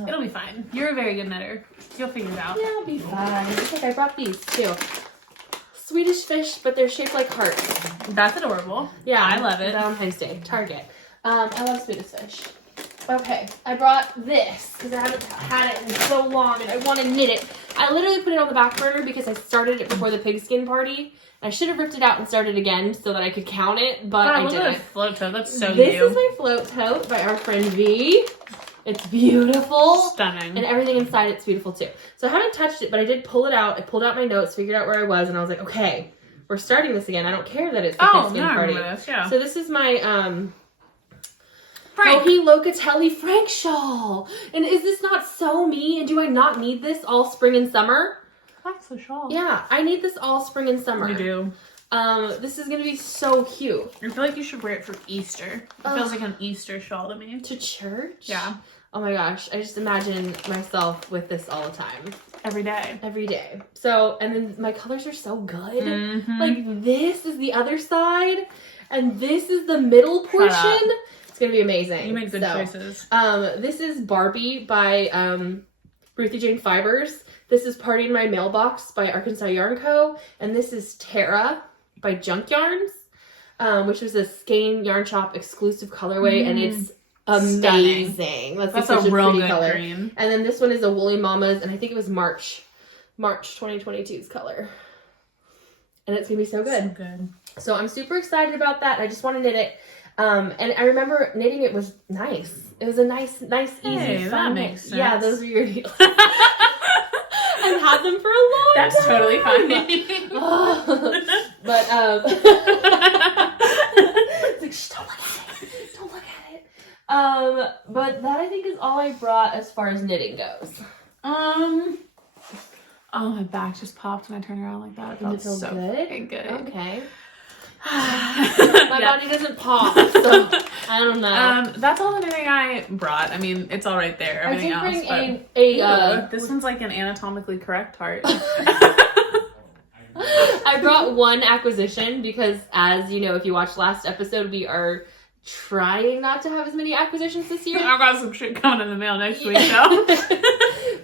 it'll be fine. You're a very good knitter. You'll figure it out. Yeah, I'll be fine. I think I brought these too. Swedish fish, but they're shaped like hearts. That's adorable. Yeah, I love it. Valentine's Day, Target. I love Swedish fish. Okay, I brought this because I haven't had it in so long and I want to knit it. I literally put it on the back burner because I started it before the pigskin party. I should have ripped it out and started again so that I could count it, but I didn't. Look at float tote. That's so This is my float tote by our friend V. It's beautiful. Stunning. And everything inside it's beautiful too. So I haven't touched it, but I did pull it out. I pulled out my notes, figured out where I was, and I was like, okay, we're starting this again. I don't care that it's the pigskin party. So this is my Locatelli Frank shawl. And is this not so me? And do I not need this all spring and summer? That's a shawl. Yeah, I need this all spring and summer. You do. This is going to be so cute. I feel like you should wear it for Easter. It feels like an Easter shawl to me. To church? Yeah. Oh my gosh, I just imagine myself with this all the time. Every day. Every day. So, and then my colors are so good. Mm-hmm. Like, this is the other side, and this is the middle portion. It's going to be amazing. You make good choices. This is Barbie by Ruthie Jane Fibers. This is Party in My Mailbox by Arkansas Yarn Co. And this is Tara by Junk Yarns, which was a Skein Yarn Shop exclusive colorway, and it's amazing. Stunning. That's such a real pretty good color. Green. And then this one is a Woolly Mama's, and I think it was March 2022's color. And it's going to be so good. So good. So I'm super excited about that. I just want to knit it. And I remember knitting it was nice. It was a nice, easy, fun knit. Sense. Yeah, those are your deals. I've had them for a long time. That's totally fine. But it's like, shh, don't look at it. Don't look at it. But that I think is all I brought as far as knitting goes. Oh, my back just popped when I turned around like that. It felt so good. Okay. My body doesn't pop, so I don't know. That's all the knitting I brought. I mean, it's all right there. Everything else. Bring this one's like an anatomically correct heart. I brought one acquisition because, as you know, if you watched last episode, we are trying not to have as many acquisitions this year. I've got some shit coming in the mail next week, though.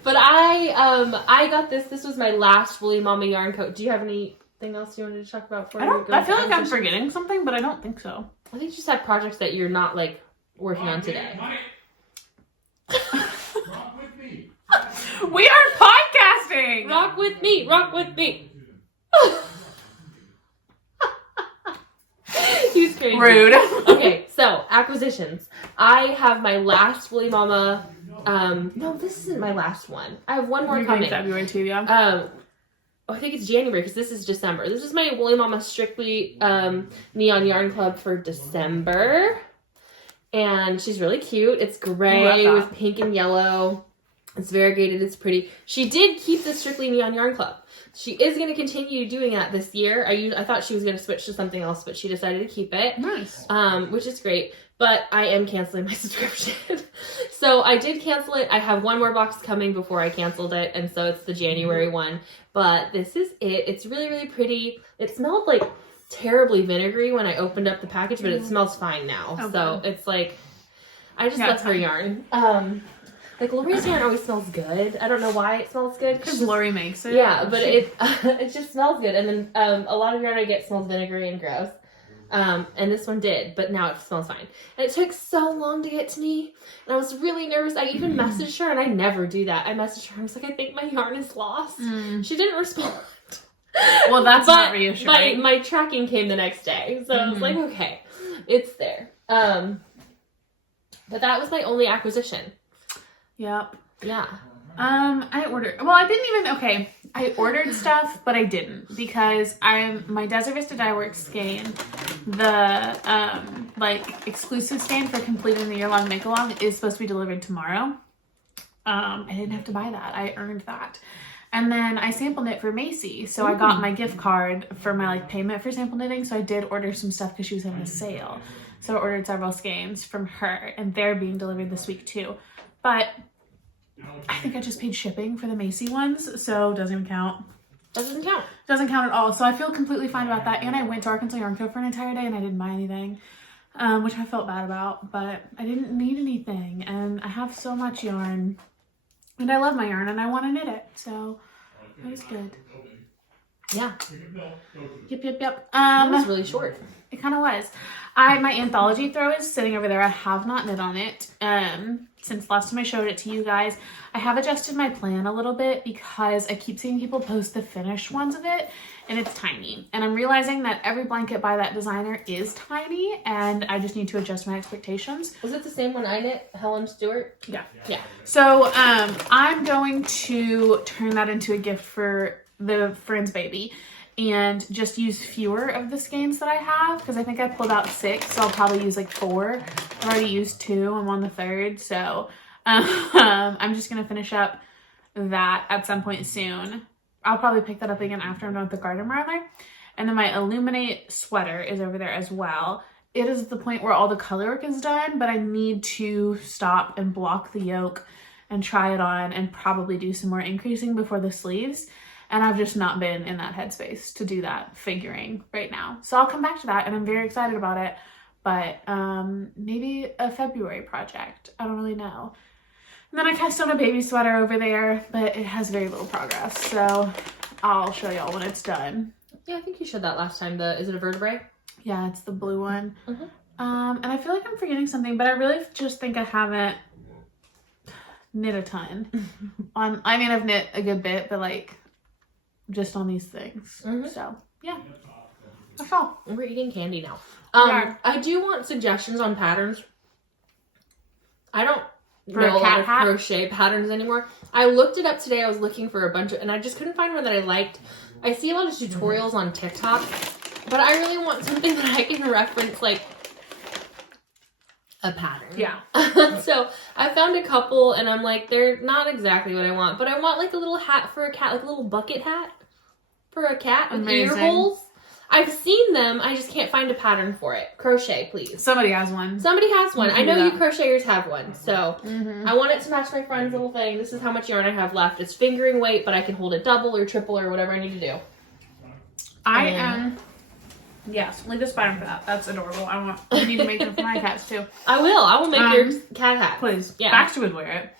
But I got this. This was my last Woolly Mama yarn coat. Do you have anything else you wanted to talk about? I feel like I'm forgetting something, but I don't think so. I think you just have projects that you're not like working on today. Rock with me. We are podcasting. Rock with me. Rock with me. He's crazy. Rude. Okay, so acquisitions. I have my last Woolly Mama. No, this isn't my last one. I have one more coming. February too, yeah. I think it's January because this is December. This is my Woolly Mama Strictly Neon Yarn Club for December. And she's really cute. It's gray with pink and yellow. It's variegated. It's pretty. She did keep the Strictly Neon Yarn Club. She is going to continue doing that this year. I thought she was going to switch to something else, but she decided to keep it. Nice. Which is great. But I am canceling my subscription. So I did cancel it. I have one more box coming before I canceled it. And so it's the January one. But this is it. It's really, really pretty. It smelled like terribly vinegary when I opened up the package, but it smells fine now. Okay. So it's like, I just love her yarn. Like Lori's yarn always smells good. I don't know why it smells good. Because Lori makes it. Yeah, but it just smells good. And then a lot of yarn I get smells vinegary and gross. And this one did, but now it smells fine. And it took so long to get to me, and I was really nervous. I even messaged her, and I never do that. I messaged her, I was like, I think my yarn is lost. She didn't respond. Well, that's not reassuring. My tracking came the next day, so I was like, okay, it's there. But that was my only acquisition. Yep. Yeah. I ordered stuff, but I didn't because my Desert Vista Dyeworks skein, the like exclusive skein for completing the year-long make-along is supposed to be delivered tomorrow. I didn't have to buy that. I earned that. And then I sample knit for Macy, so I got my gift card for my like payment for sample knitting, so I did order some stuff because she was having a sale. So I ordered several skeins from her, and they're being delivered this week too. But I think I just paid shipping for the Macy ones, so doesn't even count. Doesn't count. Doesn't count at all. So I feel completely fine about that. And I went to Arkansas Yarn Co for an entire day and I didn't buy anything, which I felt bad about, but I didn't need anything. And I have so much yarn and I love my yarn and I want to knit it. So it was good. Yeah. Yep. That was really short. It kind of was. My anthology throw is sitting over there. I have not knit on it since last time I showed it to you guys. I have adjusted my plan a little bit because I keep seeing people post the finished ones of it and it's tiny. And I'm realizing that every blanket by that designer is tiny and I just need to adjust my expectations. Was it the same one I knit, Helen Stewart? Yeah. Yeah. So I'm going to turn that into a gift for the friend's baby and just use fewer of the skeins that I have because I think I pulled out 6, so I'll probably use like 4. I've already used 2. I'm on the 3rd, so I'm just gonna finish up that at some point soon. I'll probably pick that up again after I'm done with the garden marler. And then my Illuminate sweater is over there as well. It is the point where all the color work is done, but I need to stop and block the yoke and try it on and probably do some more increasing before the sleeves. And I've just not been in that headspace to do that figuring right now. So I'll come back to that and I'm very excited about it. But maybe a February project. I don't really know. And then I cast on a baby sweater over there, but it has very little progress. So I'll show y'all when it's done. Yeah, I think you showed that last time. Is it a vertebrae? Yeah, it's the blue one. And I feel like I'm forgetting something, but I really just think I haven't knit a ton. I've knit a good bit, but like just on these things. So yeah, that's all. We're eating candy now. Yeah. I do want suggestions on patterns. I don't For a know a lot cat of hat? crochet patterns anymore. I looked it up today. I was looking for a bunch of, and I just couldn't find one that I liked. I see a lot of tutorials on TikTok, but I really want something that I can reference, like a pattern. Yeah. So I found a couple, and I'm like, they're not exactly what I want, but I want like a little hat for a cat, like a little bucket hat for a cat with ear holes. I've seen them. I just can't find a pattern for it. Crochet, please. Somebody has one. Somebody has one. I know do you that. crocheters have one. So I want it to match my friend's little thing. This is how much yarn I have left. It's fingering weight, but I can hold it double or triple or whatever I need to do. I am. Yes, leave this pattern for that. That's adorable. I need to make them for my cats too. I will. I will make your cat hat. Please. Yeah. Baxter would wear it.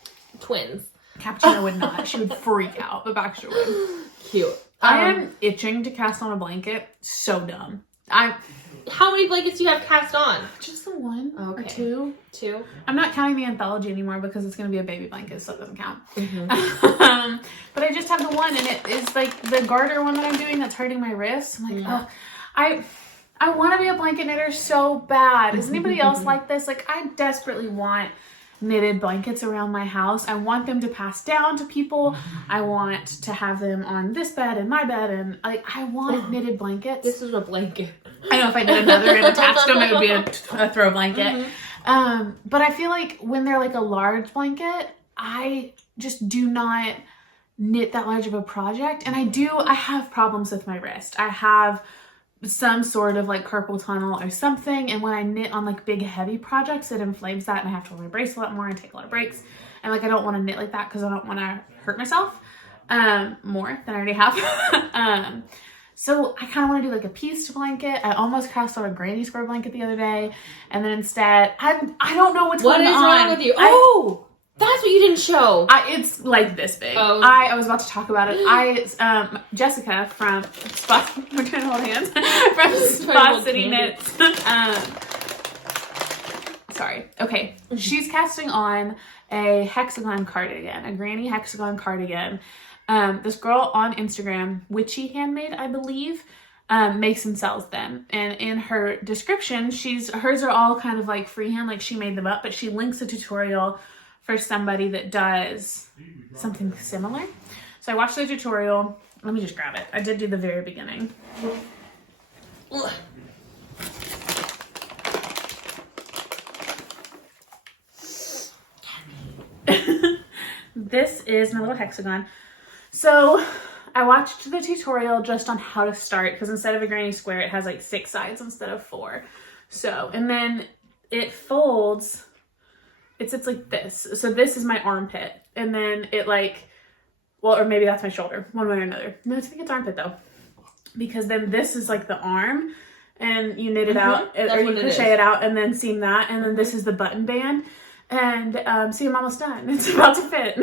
Twins. Cappuccino would not. She would freak out, but Baxter would. Cute. I am itching to cast on a blanket. So dumb. How many blankets do you have cast on? Just the one or Okay. 2. 2. I'm not counting the anthology anymore because it's going to be a baby blanket, so it doesn't count. But I just have the one, and it is like the garter one that I'm doing that's hurting my wrist. I'm like, I want to be a blanket knitter so bad. Is anybody else like this? Like, I desperately want knitted blankets around my house. I want them to pass down to people. I want to have them on this bed and my bed, and I want knitted blankets. This is a blanket. I know if I did another and attached them, it would be a throw blanket. But I feel like when they're like a large blanket, I just do not knit that large of a project. And I have problems with my wrist. I have some sort of like carpal tunnel or something, and when I knit on like big heavy projects, it inflames that, and I have to wear my brace a lot more and take a lot of breaks, and like I don't want to knit like that because I don't want to hurt myself more than I already have. So I kind of want to do like a pieced blanket. I almost cast on a granny square blanket the other day, and then instead I don't know what's going on. What is wrong with you? Oh, that's what you didn't show. It's like this big. Oh. I was about to talk about it. Jessica from Spot, we're trying to hold hands, from Spot City Knits. Sorry. Okay. She's casting on a hexagon cardigan, a granny hexagon cardigan. This girl on Instagram, Witchy Handmade, I believe, makes and sells them. And in her description, hers are all kind of like freehand, like she made them up, but she links a tutorial for somebody that does something similar. So I watched the tutorial. Let me just grab it. I did do the very beginning. This is my little hexagon. So I watched the tutorial just on how to start, because instead of a granny square, it has like 6 sides instead of 4. So, and then it folds. It sits like this. So this is my armpit. And then it like, well, or maybe that's my shoulder, one way or another. No, I think it's armpit though. Because then this is like the arm, and you knit it out, or you crochet it out and then seam that. And then this is the button band. And see, I'm almost done. It's about to fit.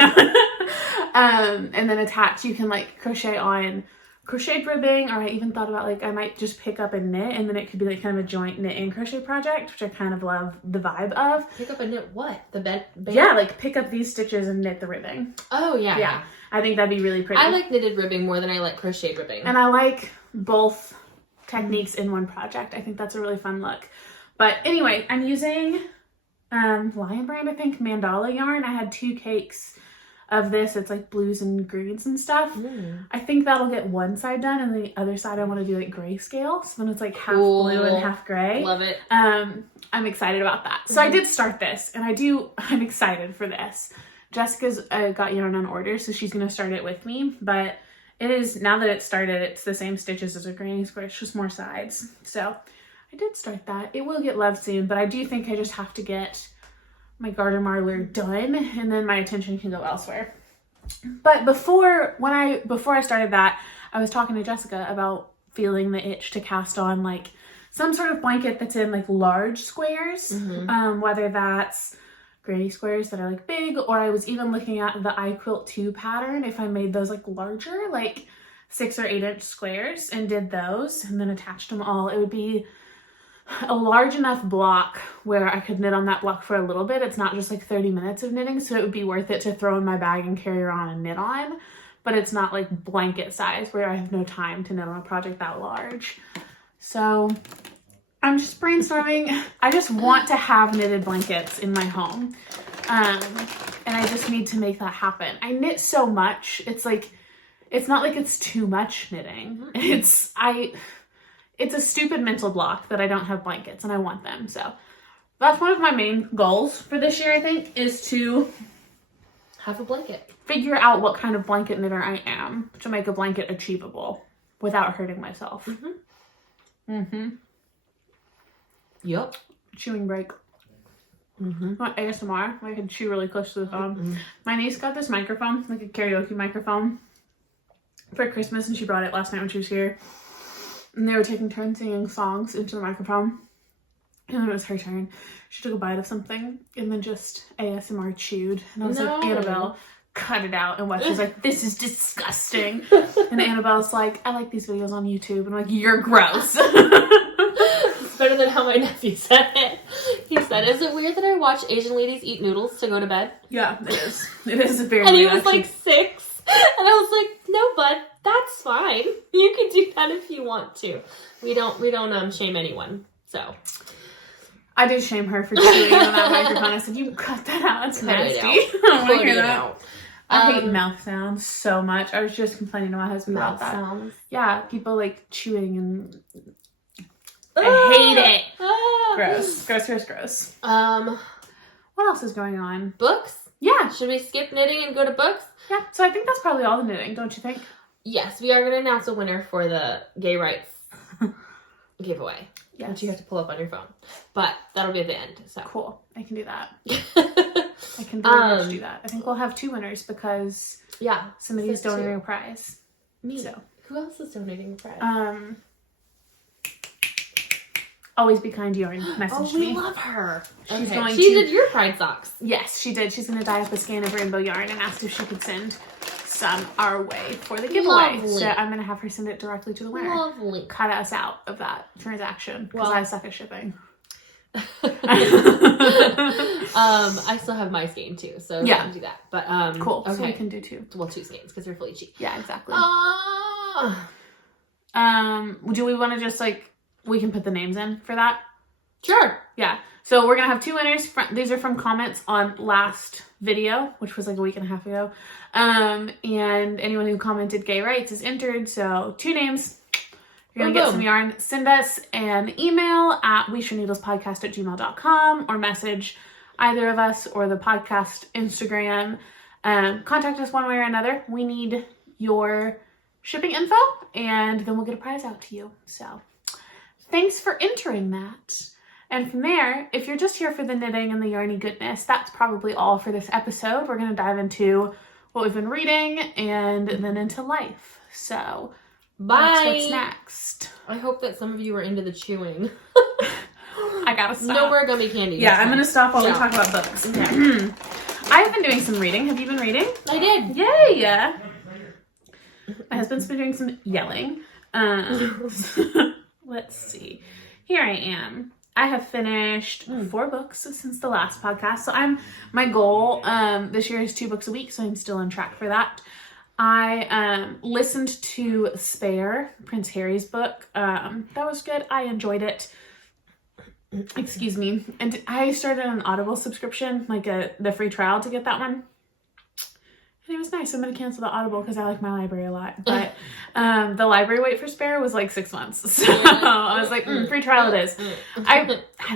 And then attach, you can like crochet on crochet ribbing, or I even thought about like I might just pick up and knit, and then it could be like kind of a joint knit and crochet project, which I kind of love the vibe of. Pick up and knit what? The band? Yeah, like pick up these stitches and knit the ribbing. Oh yeah. Yeah, I think that'd be really pretty. I like knitted ribbing more than I like crochet ribbing. And I like both techniques in one project. I think that's a really fun look. But anyway, I'm using Lion Brand, I think, mandala yarn. I had 2 cakes of this. It's like blues and greens and stuff. I think that'll get one side done, and the other side I want to do like grayscale, so then it's like half blue and half gray. Love it. I'm excited about that. So I did start this, and I'm excited for this. Jessica's got yarn on order, so she's gonna start it with me, but it is, now that it's started, it's the same stitches as a granny square, it's just more sides. So I did start that. It will get loved soon, but I do think I just have to get my garter marler done, and then my attention can go elsewhere. But before I started that, I was talking to Jessica about feeling the itch to cast on like some sort of blanket that's in like large squares, whether that's granny squares that are like big, or I was even looking at the iQuilt 2 pattern, if I made those like larger, like 6 or 8 inch squares, and did those and then attached them all. It would be a large enough block where I could knit on that block for a little bit. It's not just like 30 minutes of knitting, so it would be worth it to throw in my bag and carry around and knit on, but it's not like blanket size where I have no time to knit on a project that large. So I'm just brainstorming. I just want to have knitted blankets in my home, and I just need to make that happen. I knit so much, it's like, it's not like it's too much knitting. It's a stupid mental block that I don't have blankets, and I want them. So that's one of my main goals for this year, I think, is to have a blanket. Figure out what kind of blanket knitter I am to make a blanket achievable without hurting myself. Yep. Chewing break. Want ASMR? I can chew really close to the phone. My niece got this microphone, like a karaoke microphone, for Christmas, and she brought it last night when she was here. And they were taking turns singing songs into the microphone. And then it was her turn. She took a bite of something and then just ASMR chewed. And I was like, Annabelle, cut it out. And Wes was like, this is disgusting. And Annabelle's like, I like these videos on YouTube. And I'm like, you're gross. It's better than how my nephew said it. He said, is it weird that I watch Asian ladies eat noodles to go to bed? Yeah, it is. It is very And weird, he was like 6. And I was like, no, bud, that's fine. You can do that if you want to. We don't shame anyone. So I did shame her for chewing on that microphone. I said, you cut that out. It's nasty. I don't want to hear that. I hate mouth sounds so much. I was just complaining to my husband about that. Sounds. Yeah, people like chewing and I hate it. Gross. Gross. What else is going on? Books? Yeah. Should we skip knitting and go to books? Yeah. So I think that's probably all the knitting, don't you think? Yes, we are going to announce a winner for the gay rights giveaway. Yes. Which you have to pull up on your phone. But that'll be at the end. So cool. I can do that. I can very much do that. I think we'll have 2 winners because somebody's donating a prize. Me. So who else is donating a prize? Always Be Kind Yarn messaged me. We love her. She did your pride socks. Yes, she did. She's going to dye up a skein of rainbow yarn and asked if she could send some our way for the giveaway. Lovely. So I'm going to have her send it directly to the winner. Lovely. Cut us out of that transaction because I suck at shipping. I still have my skein too, so I can do that. But cool. Okay. So we can do 2. Well, 2 skeins because they're fully cheap. Yeah, exactly. Do we want to just we can put the names in for that? Sure. Yeah. So we're going to have 2 winners. These are from comments on last video, which was like a week and a half ago. And anyone who commented gay rights is entered. So 2 names. You're going to get some yarn. Send us an email at weshouldneedlespodcast@gmail.com or message either of us or the podcast Instagram. Contact us one way or another. We need your shipping info and then we'll get a prize out to you. So thanks for entering that. And from there, if you're just here for the knitting and the yarny goodness, that's probably all for this episode. We're going to dive into what we've been reading and then into life. So bye. That's what's next. I hope that some of you are into the chewing. I gotta stop. No more gummy candy. Yeah, I'm going to stop while we talk about books. Okay. I've been doing some reading. Have you been reading? I did. Yay! My husband's been doing some yelling. Let's see. Here I am. I have finished 4 books since the last podcast. So my goal this year is 2 books a week. So I'm still on track for that. I listened to Spare, Prince Harry's book. That was good. I enjoyed it. Excuse me. And I started an Audible subscription, the free trial to get that one. And it was nice. I'm going to cancel the Audible because I like my library a lot. But the library wait for Spare was 6 months. So I was like, free trial it is. I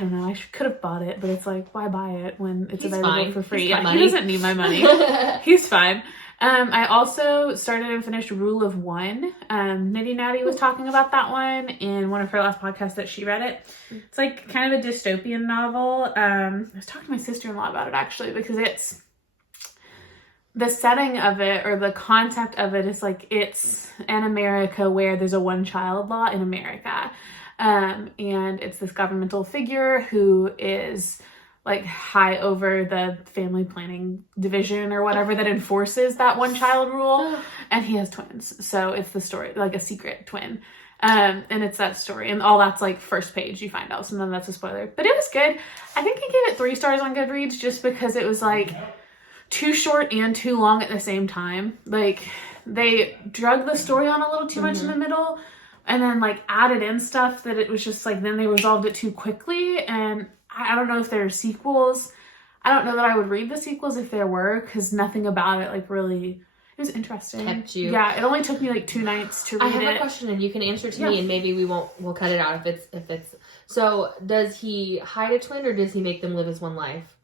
don't know. I could have bought it, but it's why buy it when it's available for free? Yeah, he doesn't need my money. He's fine. I also started and finished Rule of One. Nitty Natty was talking about that one in one of her last podcasts that she read it. It's kind of a dystopian novel. I was talking to my sister-in-law about it actually because it's the setting of it or the concept of it is it's in America where there's a one-child law in America. And it's this governmental figure who is high over the family planning division or whatever that enforces that one-child rule. And he has twins. So it's the story, a secret twin. And it's that story. And all that's first page you find out. So none of that's a spoiler. But it was good. I think I gave it 3 stars on Goodreads just because it was too short and too long at the same time. They drug the story on a little too much in the middle and then added in stuff that it was just then they resolved it too quickly. And I don't know if there are sequels. I don't know that I would read the sequels if there were because nothing about it really, it was interesting. Kept you. Yeah, it only took me 2 nights to read it. I have a question and you can answer to me and maybe we'll cut it out if it's. So does he hide a twin or does he make them live as one life?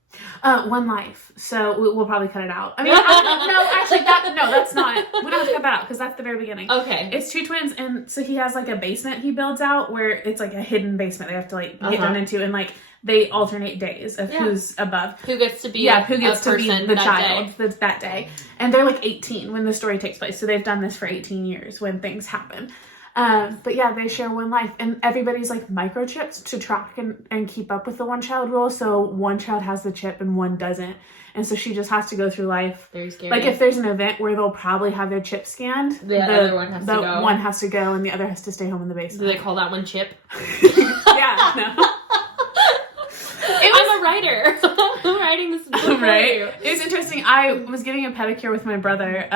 One life. So we'll probably cut it out. I mean, that's not. We don't have to cut that out because that's the very beginning. Okay. It's 2 twins, and so he has a basement he builds out where it's a hidden basement they have to get down into, and they alternate days of who's above. Who gets to be who gets to be the child that day. And they're 18 when the story takes place. So they've done this for 18 years when things happen. But yeah, they share one life and everybody's microchipped to track and keep up with the one child rule. So one child has the chip and one doesn't. And so she just has to go through life. Very scary. If there's an event where they'll probably have their chip scanned, the other one has to go. One has to go and the other has to stay home in the basement. Do they call that one chip? Yeah, no. I'm a writer. I'm writing this book. Right. It was interesting. I was getting a pedicure with my brother.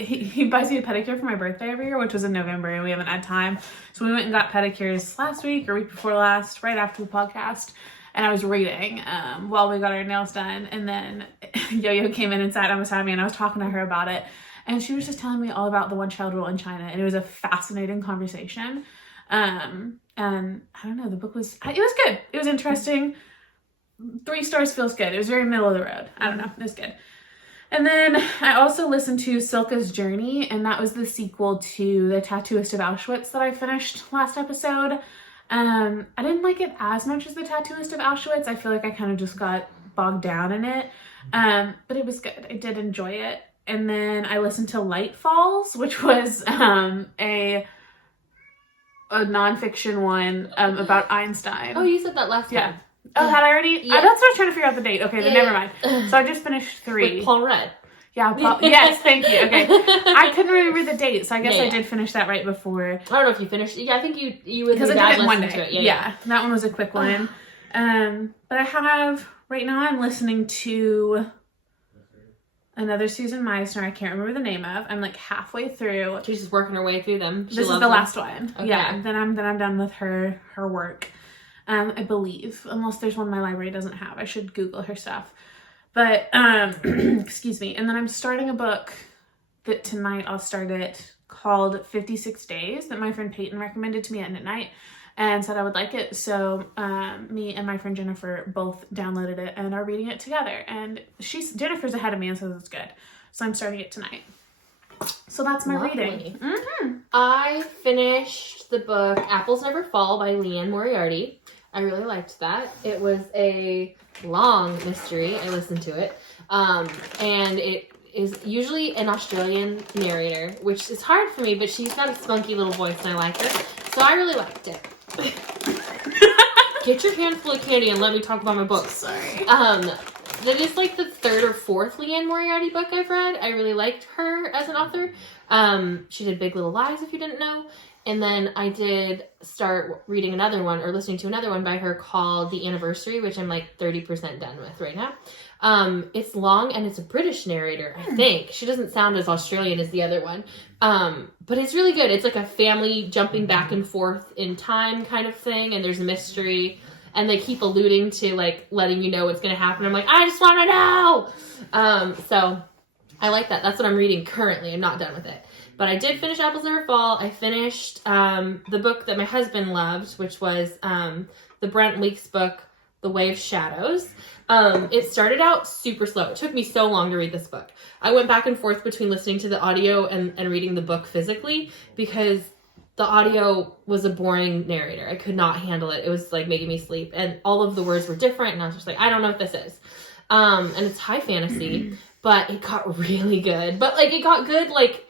He buys me a pedicure for my birthday every year, which was in November, and we haven't had time. So we went and got pedicures last week or week before last, right after the podcast. and I was reading while we got our nails done, and then Yo-Yo came in and sat down beside me, and I was talking to her about it, and she was just telling me all about the one-child rule in China, and it was a fascinating conversation. And I don't know, the book was, it was good. It was interesting. 3 stars feels good. It was very middle of the road. I don't know. It was good. And then I also listened to Silke's Journey, and that was the sequel to The Tattooist of Auschwitz that I finished last episode. I didn't like it as much as The Tattooist of Auschwitz. I feel like I kind of just got bogged down in it. But it was good. I did enjoy it. And then I listened to Light Falls, which was a nonfiction one about Einstein. Oh, you said that last time. Yeah. Oh, had I already? Yeah. That's what I was trying to figure out the date. Okay, then never mind. So I just finished 3. With Paul Rudd. Yeah, yes, thank you. Okay. I couldn't remember the date, so I guess I did finish that right before. I don't know if you finished. Yeah, I think you would because I did it one day. To it. Yeah, that one was a quick one. But I have, right now I'm listening to another Susan Meisner I can't remember the name of. I'm like halfway through. She's just working her way through them. This is the last one. Okay. Yeah, then I'm done with her work. I believe, unless there's one my library doesn't have. I should Google her stuff. But, excuse me. And then I'm starting a book that tonight I'll start it, called 56 Days, that my friend Peyton recommended to me at midnight and said I would like it. So me and my friend Jennifer both downloaded it and are reading it together. And Jennifer's ahead of me and says it's good. So I'm starting it tonight. So that's my reading. Mm-hmm. I finished the book Apples Never Fall by Leanne Moriarty. I really liked that. It was a long mystery. I listened to it. And it is usually an Australian narrator, which is hard for me, but she's got a spunky little voice and I like her. So I really liked it. Get your hand full of candy and let me talk about my books. Sorry. That is like the 3rd or 4th Leanne Moriarty book I've read. I really liked her as an author. She did Big Little Lies, if you didn't know. And then I did start reading another one or listening to another one by her called The Anniversary, which I'm like 30% done with right now. It's long and it's a British narrator, I think. She doesn't sound as Australian as the other one. But it's really good. It's like a family jumping back and forth in time kind of thing. And there's a mystery. And they keep alluding to like letting you know what's going to happen. I'm like, I just want to know! So I like that. That's what I'm reading currently. I'm not done with it. But I did finish Apples Never Fall. I finished the book that my husband loved, which was the Brent Leak's book, The Way of Shadows. It started out super slow. It took me so long to read this book. I went back and forth between listening to the audio and reading the book physically because the audio was a boring narrator. I could not handle it. It was like making me sleep. And all of the words were different. And I was just like, I don't know what this is. And it's high fantasy, but it got really good. But like it got good like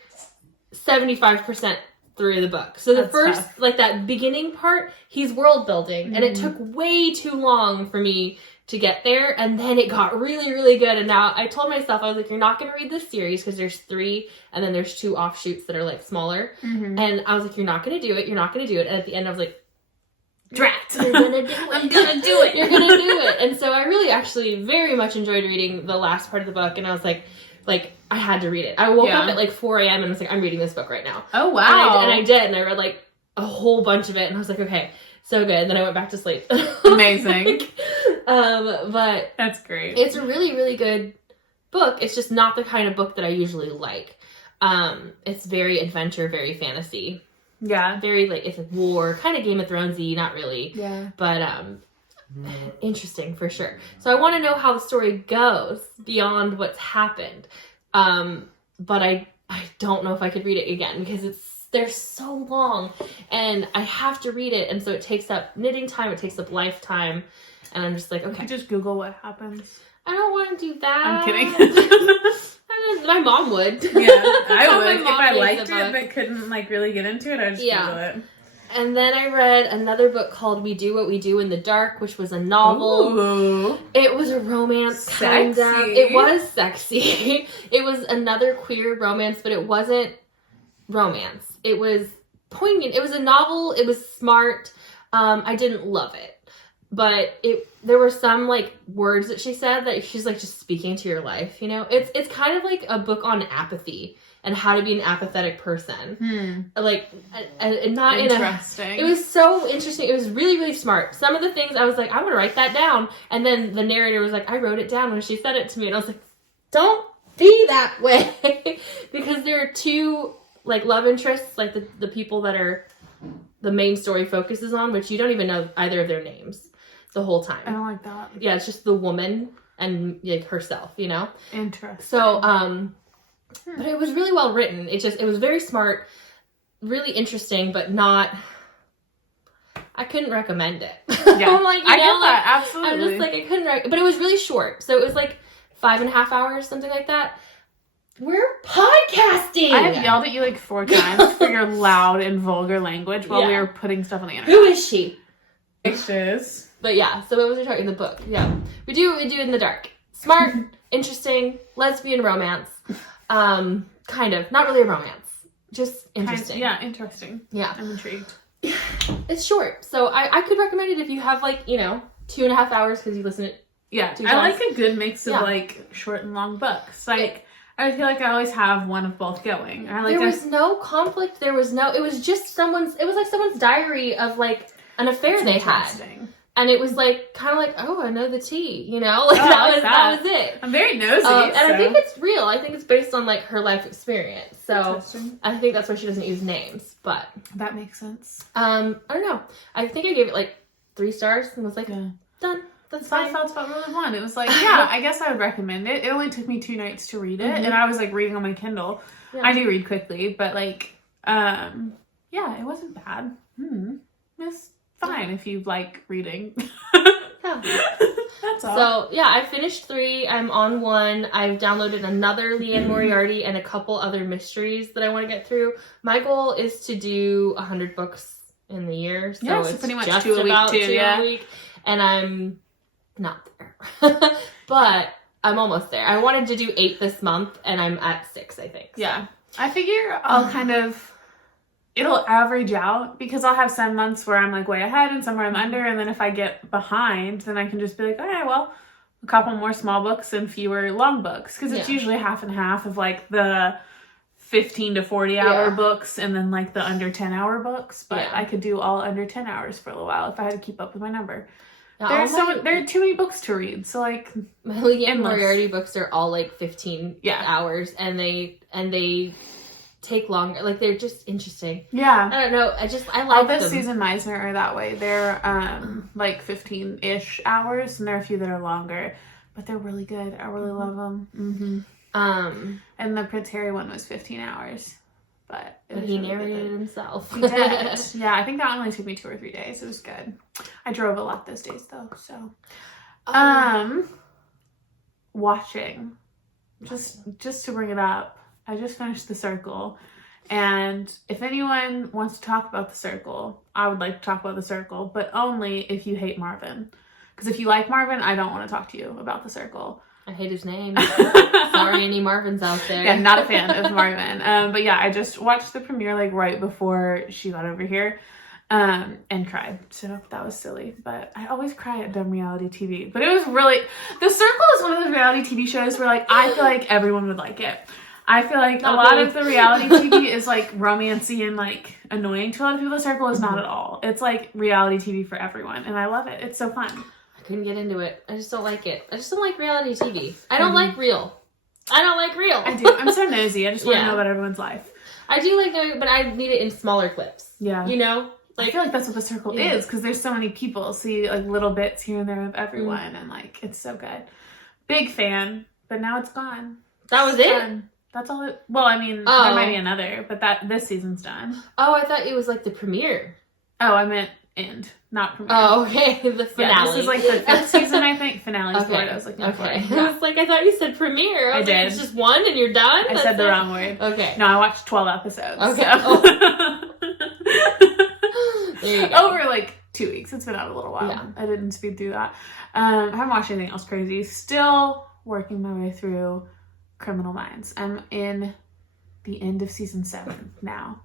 75% through the book. So the first, tough. Like that beginning part, he's world building. And it took way too long for me to get there. And then it got really, really good. And now I told myself, I was like, you're not going to read this series because there's 3 and then there's 2 offshoots that are like smaller. And I was like, you're not going to do it. You're not going to do it. And at the end I was like, drat, you're going to do it. I'm going to do it. You're going to do it. And so I really actually very much enjoyed reading the last part of the book. And I was like, I had to read it. I woke up at like 4 a.m. and was like, I'm reading this book right now. Oh, wow. And I did. And I read like a whole bunch of it. And I was like, okay, so good. And then I went back to sleep. Amazing. But that's great. It's a really, really good book. It's just not the kind of book that I usually like. It's very adventure, very fantasy. Yeah. Very like, it's like war, kind of Game of Thronesy, not really. Yeah. But, interesting for sure. So I want to know how the story goes beyond what's happened. But I don't know if I could read it again because they're so long and I have to read it. And so it takes up knitting time. It takes up lifetime. And I'm just like, okay. You just Google what happens. I don't want to do that. I'm kidding. My mom would. Yeah, I would. If I liked it but couldn't like really get into it, I'd just Google it. And then I read another book called We Do What We Do in the Dark, which was a novel. Ooh. It was a romance, kind of. It was sexy. It was another queer romance, but it wasn't romance. It was poignant. It was a novel. It was smart. I didn't love it. But there were some like words that she said that she's like just speaking to your life, you know? It's kind of like a book on apathy and how to be an apathetic person. Like, and not interesting. It was so interesting. It was really, really smart. Some of the things I was like, I'm going to write that down. And then the narrator was like, I wrote it down when she said it to me. And I was like, don't be that way. Because there are two, like, love interests, like the people that are the main story focuses on, which you don't even know either of their names the whole time. I don't like that. Yeah, it's just the woman and like herself, you know? Interesting. So, but it was really well written. It was very smart, really interesting, but not, I couldn't recommend it. Yeah. I'm like, I get that, absolutely. I'm just like, I couldn't, but it was really short. So it was like 5.5 hours, something like that. We're podcasting! I have yelled at you like 4 times for your loud and vulgar language while we were putting stuff on the internet. Who is she? Pictures. But yeah, so what was we talking in the book? Yeah. We do in the dark. Smart, interesting, lesbian romance. Kind of. Not really a romance. Just interesting. Interesting. Yeah. I'm intrigued. It's short. So I could recommend it if you have 2.5 hours because you listen to it. Yeah. I like a good mix of like short and long books. Like, I feel like I always have one of both going. There was no conflict. It was just someone's diary of like an affair they had. And it was like, kind of like, oh, I know the tea, you know? Like, that was it. I'm very nosy. And I think it's real. I think it's based on like her life experience. So I think that's why she doesn't use names, but. That makes sense. I don't know. I think I gave it like 3 stars and was like, done. That's fine. I felt about really one. It was like, I guess I would recommend it. It only took me 2 nights to read it, and I was like reading on my Kindle. Yeah. I do read quickly, but like, it wasn't bad. It's fine if you like reading. That's all. So I finished 3. I'm on 1. I've downloaded another Liane Moriarty and a couple other mysteries that I want to get through. My goal is to do 100 books in the year, so it's pretty much just 2 a about week too. 2 a week, and I'm not there. But I'm almost there. I wanted to do 8 this month, and I'm at 6, I think. So. Yeah. I figure I'll it'll average out because I'll have some months where I'm like way ahead and some where I'm under, and then if I get behind, then I can just be like, okay, well, a couple more small books and fewer long books, because it's usually half and half of like the 15 to 40 hour books and then like the under 10 hour books, but I could do all under 10 hours for a little while if I had to keep up with my number. There are too many books to read, so like my Liane Moriarty books are all like 15 hours, and they take longer. Like, they're just interesting. Yeah. I don't know. I like all them. the Susan Meisner are that way. They're like 15-ish hours, and there are a few that are longer, but they're really good. I really love them. And the Prince Harry one was 15 hours. But he narrated it himself. He did. Yeah, I think that only took me 2 or 3 days. It was good. I drove a lot those days though, so. Watching. Just to bring it up, I just finished The Circle. And if anyone wants to talk about The Circle, I would like to talk about The Circle, but only if you hate Marvin. Because if you like Marvin, I don't want to talk to you about The Circle. I hate his name. Sorry, any Marvins out there. Yeah, not a fan of Marvin. But yeah, I just watched the premiere like right before she got over here, and cried. So that was silly. But I always cry at dumb reality TV. But it was really, The Circle is one of those reality TV shows where like I feel like everyone would like it. I feel like a lot of the reality TV is like romancy and like annoying to a lot of people. The Circle is not at all. It's like reality TV for everyone, and I love it. It's so fun. Couldn't get into it. I just don't like it. I just don't like reality TV. I don't like real. I do. I'm so nosy. I just want to know about everyone's life. I do like knowing, but I need it in smaller clips. Yeah. You know? Like, I feel like that's what The Circle is, because there's so many people. See like little bits here and there of everyone, and like it's so good. Big fan, but now it's gone. That was it? That's all it. Well, I mean, there might be another, but this season's done. Oh, I thought it was like the premiere. Oh, I meant end, not premiere. Oh, okay. The finale. Yeah, this is like the 5th season, I think. Finale's the word I was looking for. Yeah. I was like, I thought you said premiere. I did. Like, it's just one and you're done? I said the wrong word. Okay. No, I watched 12 episodes. Okay. So. There you go. Over like 2 weeks. It's been out a little while. Yeah. I didn't speed through that. I haven't watched anything else crazy. Still working my way through Criminal Minds. I'm in the end of season 7 now,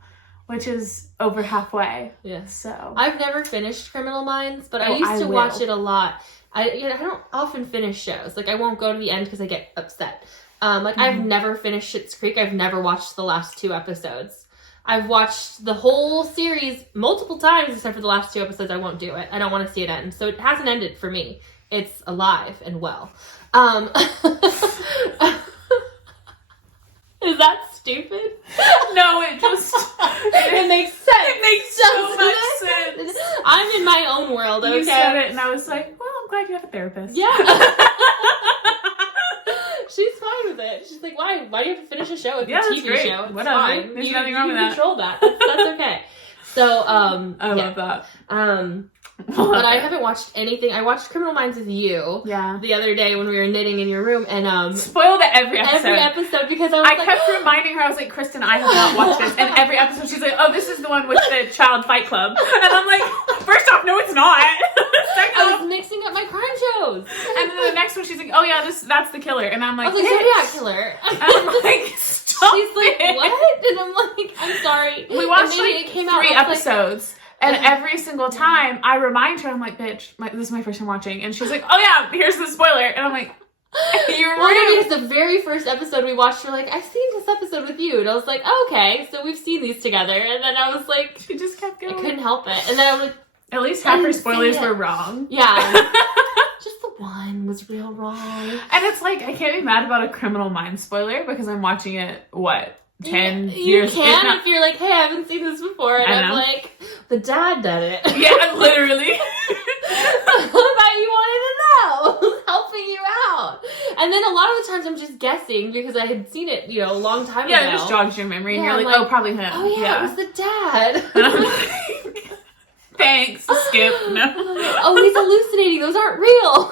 which is over halfway. Yeah. So I've never finished Criminal Minds, but I used to watch it a lot. I don't often finish shows. Like, I won't go to the end because I get upset. I've never finished Schitt's Creek. I've never watched the last 2 episodes. I've watched the whole series multiple times, except for the last 2 episodes. I won't do it. I don't want to see it end. So it hasn't ended for me. It's alive and well. Is that stupid? No, it just... it makes sense. It makes so much sense. I'm in my own world, okay? You said it, and I was like, well, I'm glad you have a therapist. Yeah. She's fine with it. She's like, why? Why do you have to finish a show? It's a TV show. It's whatever. fine. There's nothing wrong with that. Control that. That's okay. So, I love that. But I haven't watched anything. I watched Criminal Minds with you the other day when we were knitting in your room, and spoiled it every episode because I kept reminding her. I was like, Christen, I have not watched this, and every episode she's like, oh, this is the one with the child fight club, and I'm like, first off, no, it's not. I was mixing up my crime shows, and then the next one she's like, oh yeah, that's the killer, and I'm like, I was like, Zodiac Killer. I'm like, stop. She's like, what? And I'm like, I'm sorry. We watched it came 3 out episodes. And every single time I remind her, I'm like, bitch, this is my first time watching. And she's like, oh yeah, here's the spoiler. And I'm like, you're rude. It's the very first episode we watched. We're like, I've seen this episode with you. And I was like, oh, okay, so we've seen these together. And then I was like, she just kept going. I couldn't help it. And then I was like, at least half her spoilers were wrong. Yeah. Just the one was real wrong. And it's like, I can't be mad about a Criminal Minds spoiler because I'm watching it, 10 years. You can if you're like, hey, I haven't seen this before. And I'm like, the dad did it. Yeah, literally. What about you wanted to know? Helping you out. And then a lot of the times I'm just guessing because I had seen it, a long time ago. Yeah, it just jogs your memory and you're like, oh, probably him. Oh, yeah, it was the dad. And I'm like, thanks, skip. No. Oh, he's hallucinating. Those aren't real.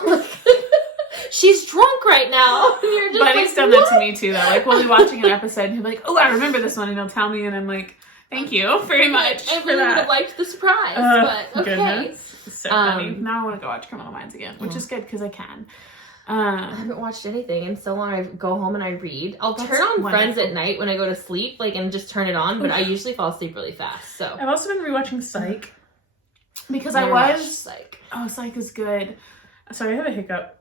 She's drunk right now. You're just Buddy's done that to me too, though. Like, we'll be watching an episode and he'll be like, oh, I remember this one. And he'll tell me, and I'm like, thank you very much. I really would have liked the surprise, but okay. Goodness. So funny. Now I want to go watch Criminal Minds again, which is good because I can. I haven't watched anything in so long. I go home and I read. I'll turn on Friends at night when I go to sleep, and just turn it on, but I usually fall asleep really fast. So I've also been rewatching Psych because Psych. Oh, Psych is good. Sorry, I have a hiccup.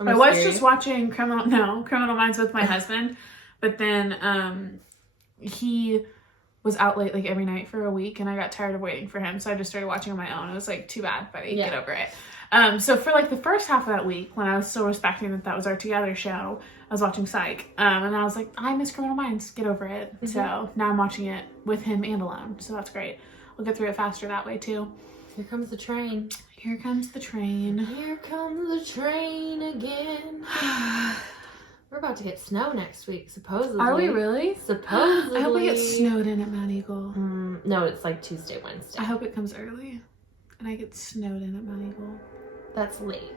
I was just watching Criminal Minds with my husband, but then he was out late every night for a week, and I got tired of waiting for him, so I just started watching on my own. It was too bad, buddy, get over it. So for the first half of that week, when I was still respecting that was our together show, I was watching Psych, and I was like, I miss Criminal Minds, get over it. Mm-hmm. So now I'm watching it with him and alone, so that's great. We'll get through it faster that way too. Here comes the train. Here comes the train. Here comes the train again. We're about to get snow next week, supposedly. Are we really? Supposedly. I hope we get snowed in at Mad Eagle. No, it's Tuesday, Wednesday. I hope it comes early. And I get snowed in at Mad Eagle. That's late.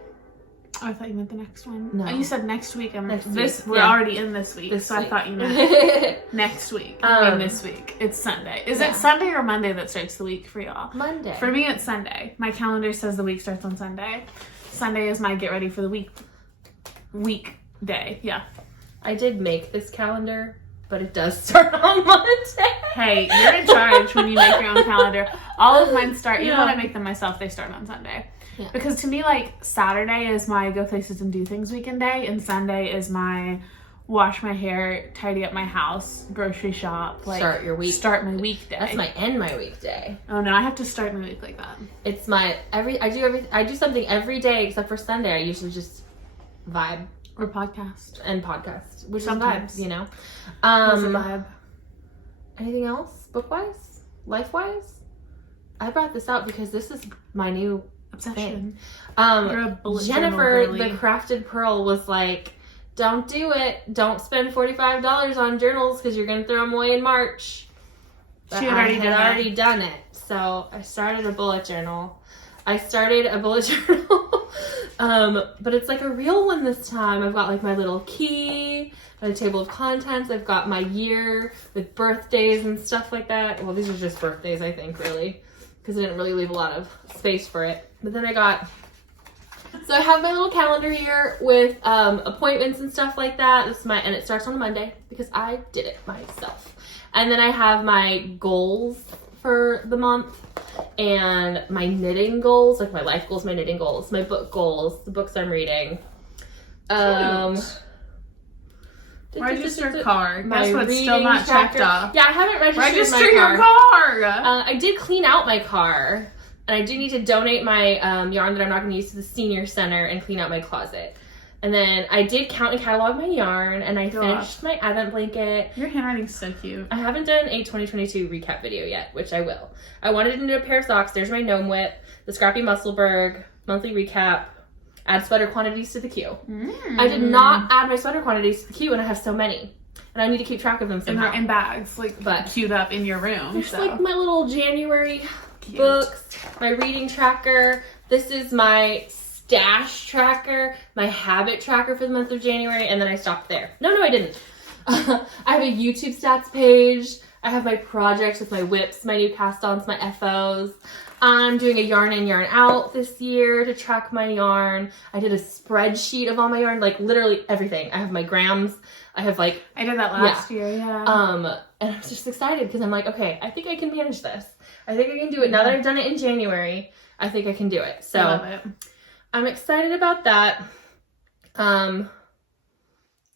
Oh, I thought you meant the next one. No. Oh, you said next week. We're Yeah. already in this week, so I thought you meant next week. I mean this week. It's Sunday. Is it Sunday or Monday that starts the week for y'all? Monday. For me, it's Sunday. My calendar says the week starts on Sunday. Sunday is my get ready for the weekday. Yeah. I did make this calendar, but it does start on Monday. Hey, you're in charge when you make your own calendar. All of mine start, even when I make them myself, they start on Sunday. Yeah. Because to me, Saturday is my go places and do things weekend day, and Sunday is my wash my hair, tidy up my house, grocery shop. Start your week. Start my weekday. That's my end my weekday. Oh no, I have to start my week like that. It's my I do something every day except for Sunday. I usually just vibe. Or podcast. And podcast. Which sometimes, is vibes, It's a vibe. Anything else? Book-wise? Life-wise? I brought this out because this is my new obsession. You're a Jennifer, the Crafted Pearl, was like, don't do it. Don't spend $45 on journals because you're going to throw them away in March. But She had already done it. So I started a bullet journal. But it's a real one this time. I've got my little key, my table of contents. I've got my year with birthdays and stuff like that. Well, these are just birthdays, I think, really, because I didn't really leave a lot of space for it. But then so I have my little calendar here with appointments and stuff like that. And it starts on a Monday because I did it myself. And then I have my goals for the month and my knitting goals, my life goals, my knitting goals, my book goals, the books I'm reading. Register car. My Guess what's still reading not checked tracker. off? Yeah, I haven't registered Register my your car. car! I did clean out my car. And I do need to donate my yarn that I'm not going to use to the senior center and clean out my closet. And then I did count and catalog my yarn, and I finished my Advent blanket. Your handwriting's so cute. I haven't done a 2022 recap video yet, which I will. I wanted to do a pair of socks. There's my Gnome whip, the Scrappy Musselburgh, monthly recap, add sweater quantities to the queue. I did not add my sweater quantities to the queue, and I have so many. And I need to keep track of them somehow. And they're in bags, queued up in your room. There's like my little January books, my reading tracker. This is my stash tracker, my habit tracker for the month of January, and then I stopped there. No, I didn't. I have a YouTube stats page. I have my projects with my whips, my new cast-ons, my FOs. I'm doing a yarn in, yarn out this year to track my yarn. I did a spreadsheet of all my yarn, like literally everything. I have my grams. I have I did that last year, yeah. And I'm just excited because I'm like, okay, I think I can manage this. I think I can do it. Now that I've done it in January, I think I can do it. So I love it. I'm excited about that.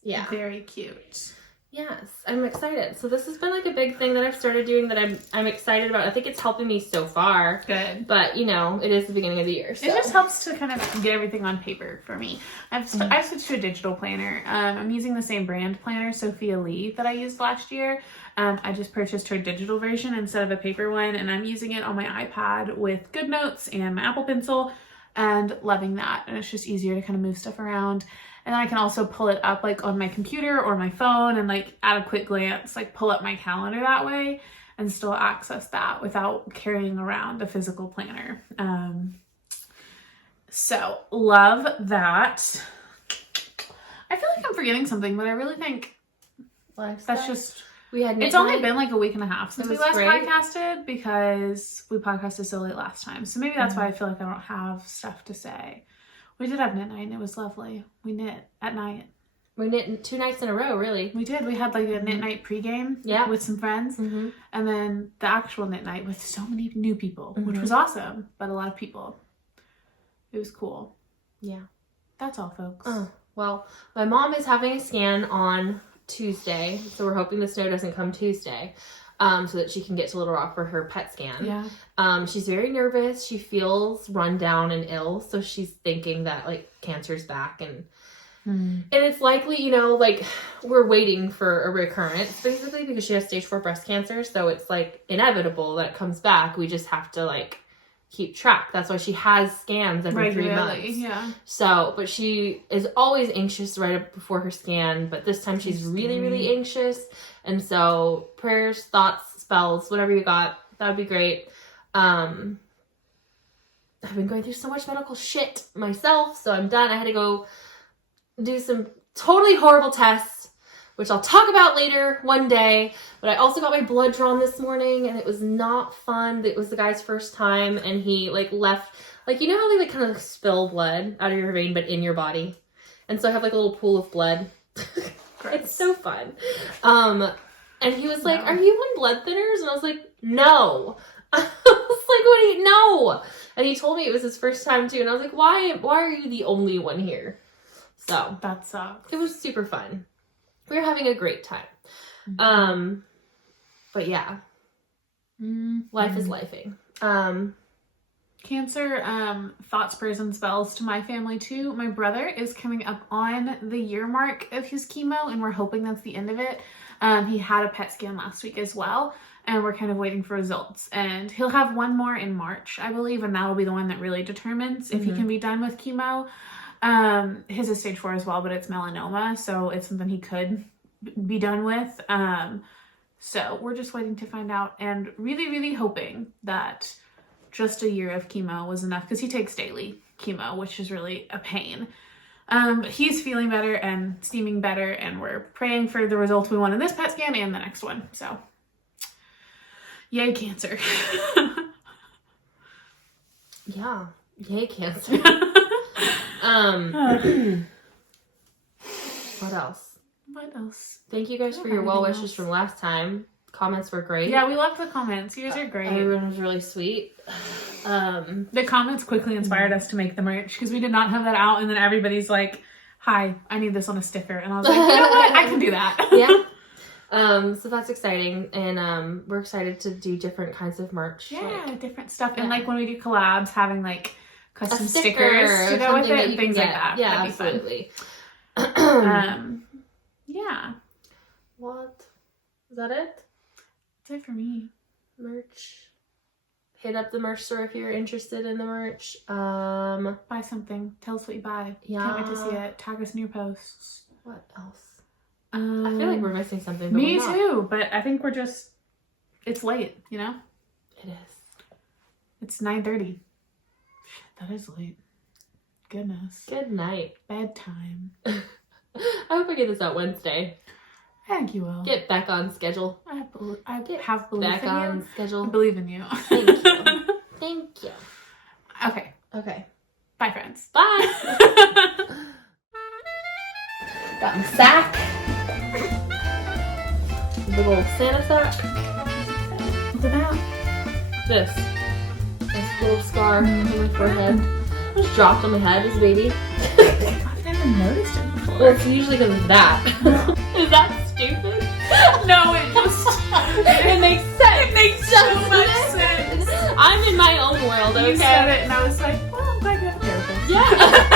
Yeah. Very cute. Yes, I'm excited. So this has been like a big thing that I've started doing that I'm excited about. I think it's helping me so far. Good. But, it is the beginning of the year. So. It just helps to kind of get everything on paper for me. I've switched to a digital planner. I'm using the same brand planner, Sophie Lee, that I used last year. I just purchased her digital version instead of a paper one, and I'm using it on my iPad with GoodNotes and my Apple Pencil, and loving that. And it's just easier to kind of move stuff around. And then I can also pull it up on my computer or my phone and at a quick glance, pull up my calendar that way and still access that without carrying around a physical planner. So love that. I feel like I'm forgetting something, but I really think that's just... It's only been a week and a half since we last podcasted because we podcasted so late last time. So maybe that's why I feel like I don't have stuff to say. We did have knit night and it was lovely. We knit at night. We knit 2 nights in a row, really. We did. We had a knit night pregame with some friends. And then the actual knit night with so many new people, which was awesome. But a lot of people. It was cool. Yeah. That's all, folks. Well, my mom is having a scan on Tuesday. So we're hoping the snow doesn't come Tuesday. So that she can get to Little Rock for her PET scan. Yeah. She's very nervous. She feels run down and ill. So she's thinking that cancer's back and it's likely, we're waiting for a recurrence basically because she has stage 4 breast cancer. So it's inevitable that it comes back. We just have to keep track. That's why she has scans every 3 months. Yeah. So, but she is always anxious right up before her scan, but this time she's really, really anxious. And so prayers, thoughts, spells, whatever you got, that would be great. I've been going through so much medical shit myself, so I'm done. I had to go do some totally horrible tests, which I'll talk about later one day. But I also got my blood drawn this morning, and it was not fun. It was the guy's first time, and he left, you know how they kind of spill blood out of your vein, but in your body? And so I have a little pool of blood. It's so fun. And he was like, "Are you on blood thinners?" And I was like, "No." I was like, "What do you know?" And he told me it was his first time too. And I was like, why are you the only one here? So that sucks. It was super fun. We were having a great time. But yeah, life is lifing. Cancer, thoughts, prayers, and spells to my family too. My brother is coming up on the year mark of his chemo, and we're hoping that's the end of it. He had a PET scan last week as well, and we're kind of waiting for results. And he'll have one more in March, I believe, and that'll be the one that really determines if he can be done with chemo. His is stage 4 as well, but it's melanoma, so it's something he could be done with. So we're just waiting to find out, and really, really hoping that just a year of chemo was enough, because he takes daily chemo, which is really a pain. He's feeling better and steaming better, and we're praying for the results we want in this PET scan and the next one. So, yay, cancer. Yeah, yay, cancer. What else? What else? Thank you guys for your well wishes from last time. Comments were great. Yeah, we loved the comments. You guys are great. Everyone was really sweet. The comments quickly inspired us to make the merch, because we did not have that out, and then everybody's like, hi, I need this on a sticker. And I was like, you know what? I can do that. Yeah. So that's exciting. And we're excited to do different kinds of merch. Yeah, like, different stuff. yeah. And like when we do collabs, having like custom a sticker stickers to or go with something it and you things can like that. Yeah, That'd be fun. absolutely. Yeah. What? Is that it? That's it for me. Merch. Hit up the merch store if you're interested in the merch. Buy something. Tell us what you buy. Can't wait to see it. Tag us in your posts. What else? I feel like we're missing something. But Me we're not. too, but I think we're just, it's late, you know? It is. It's 9:30. That is late. Goodness. Good night. Bedtime. I hope I get this out Wednesday. I think you will. Get back on schedule. I have belief Back in on you. schedule. I believe in you. Thank you. Thank you. Okay. Okay. Bye, friends. Bye. Got my sack. Big old Santa sack. What's that? This little scar on my forehead. It was dropped on my head as a baby. I've never noticed it before. Well, it's usually because of that. Is that stupid? No, it just... It makes sense. It makes so much sense. I'm in my own world, okay? You said it and I was like, well, I'm glad you have a therapist. Yeah.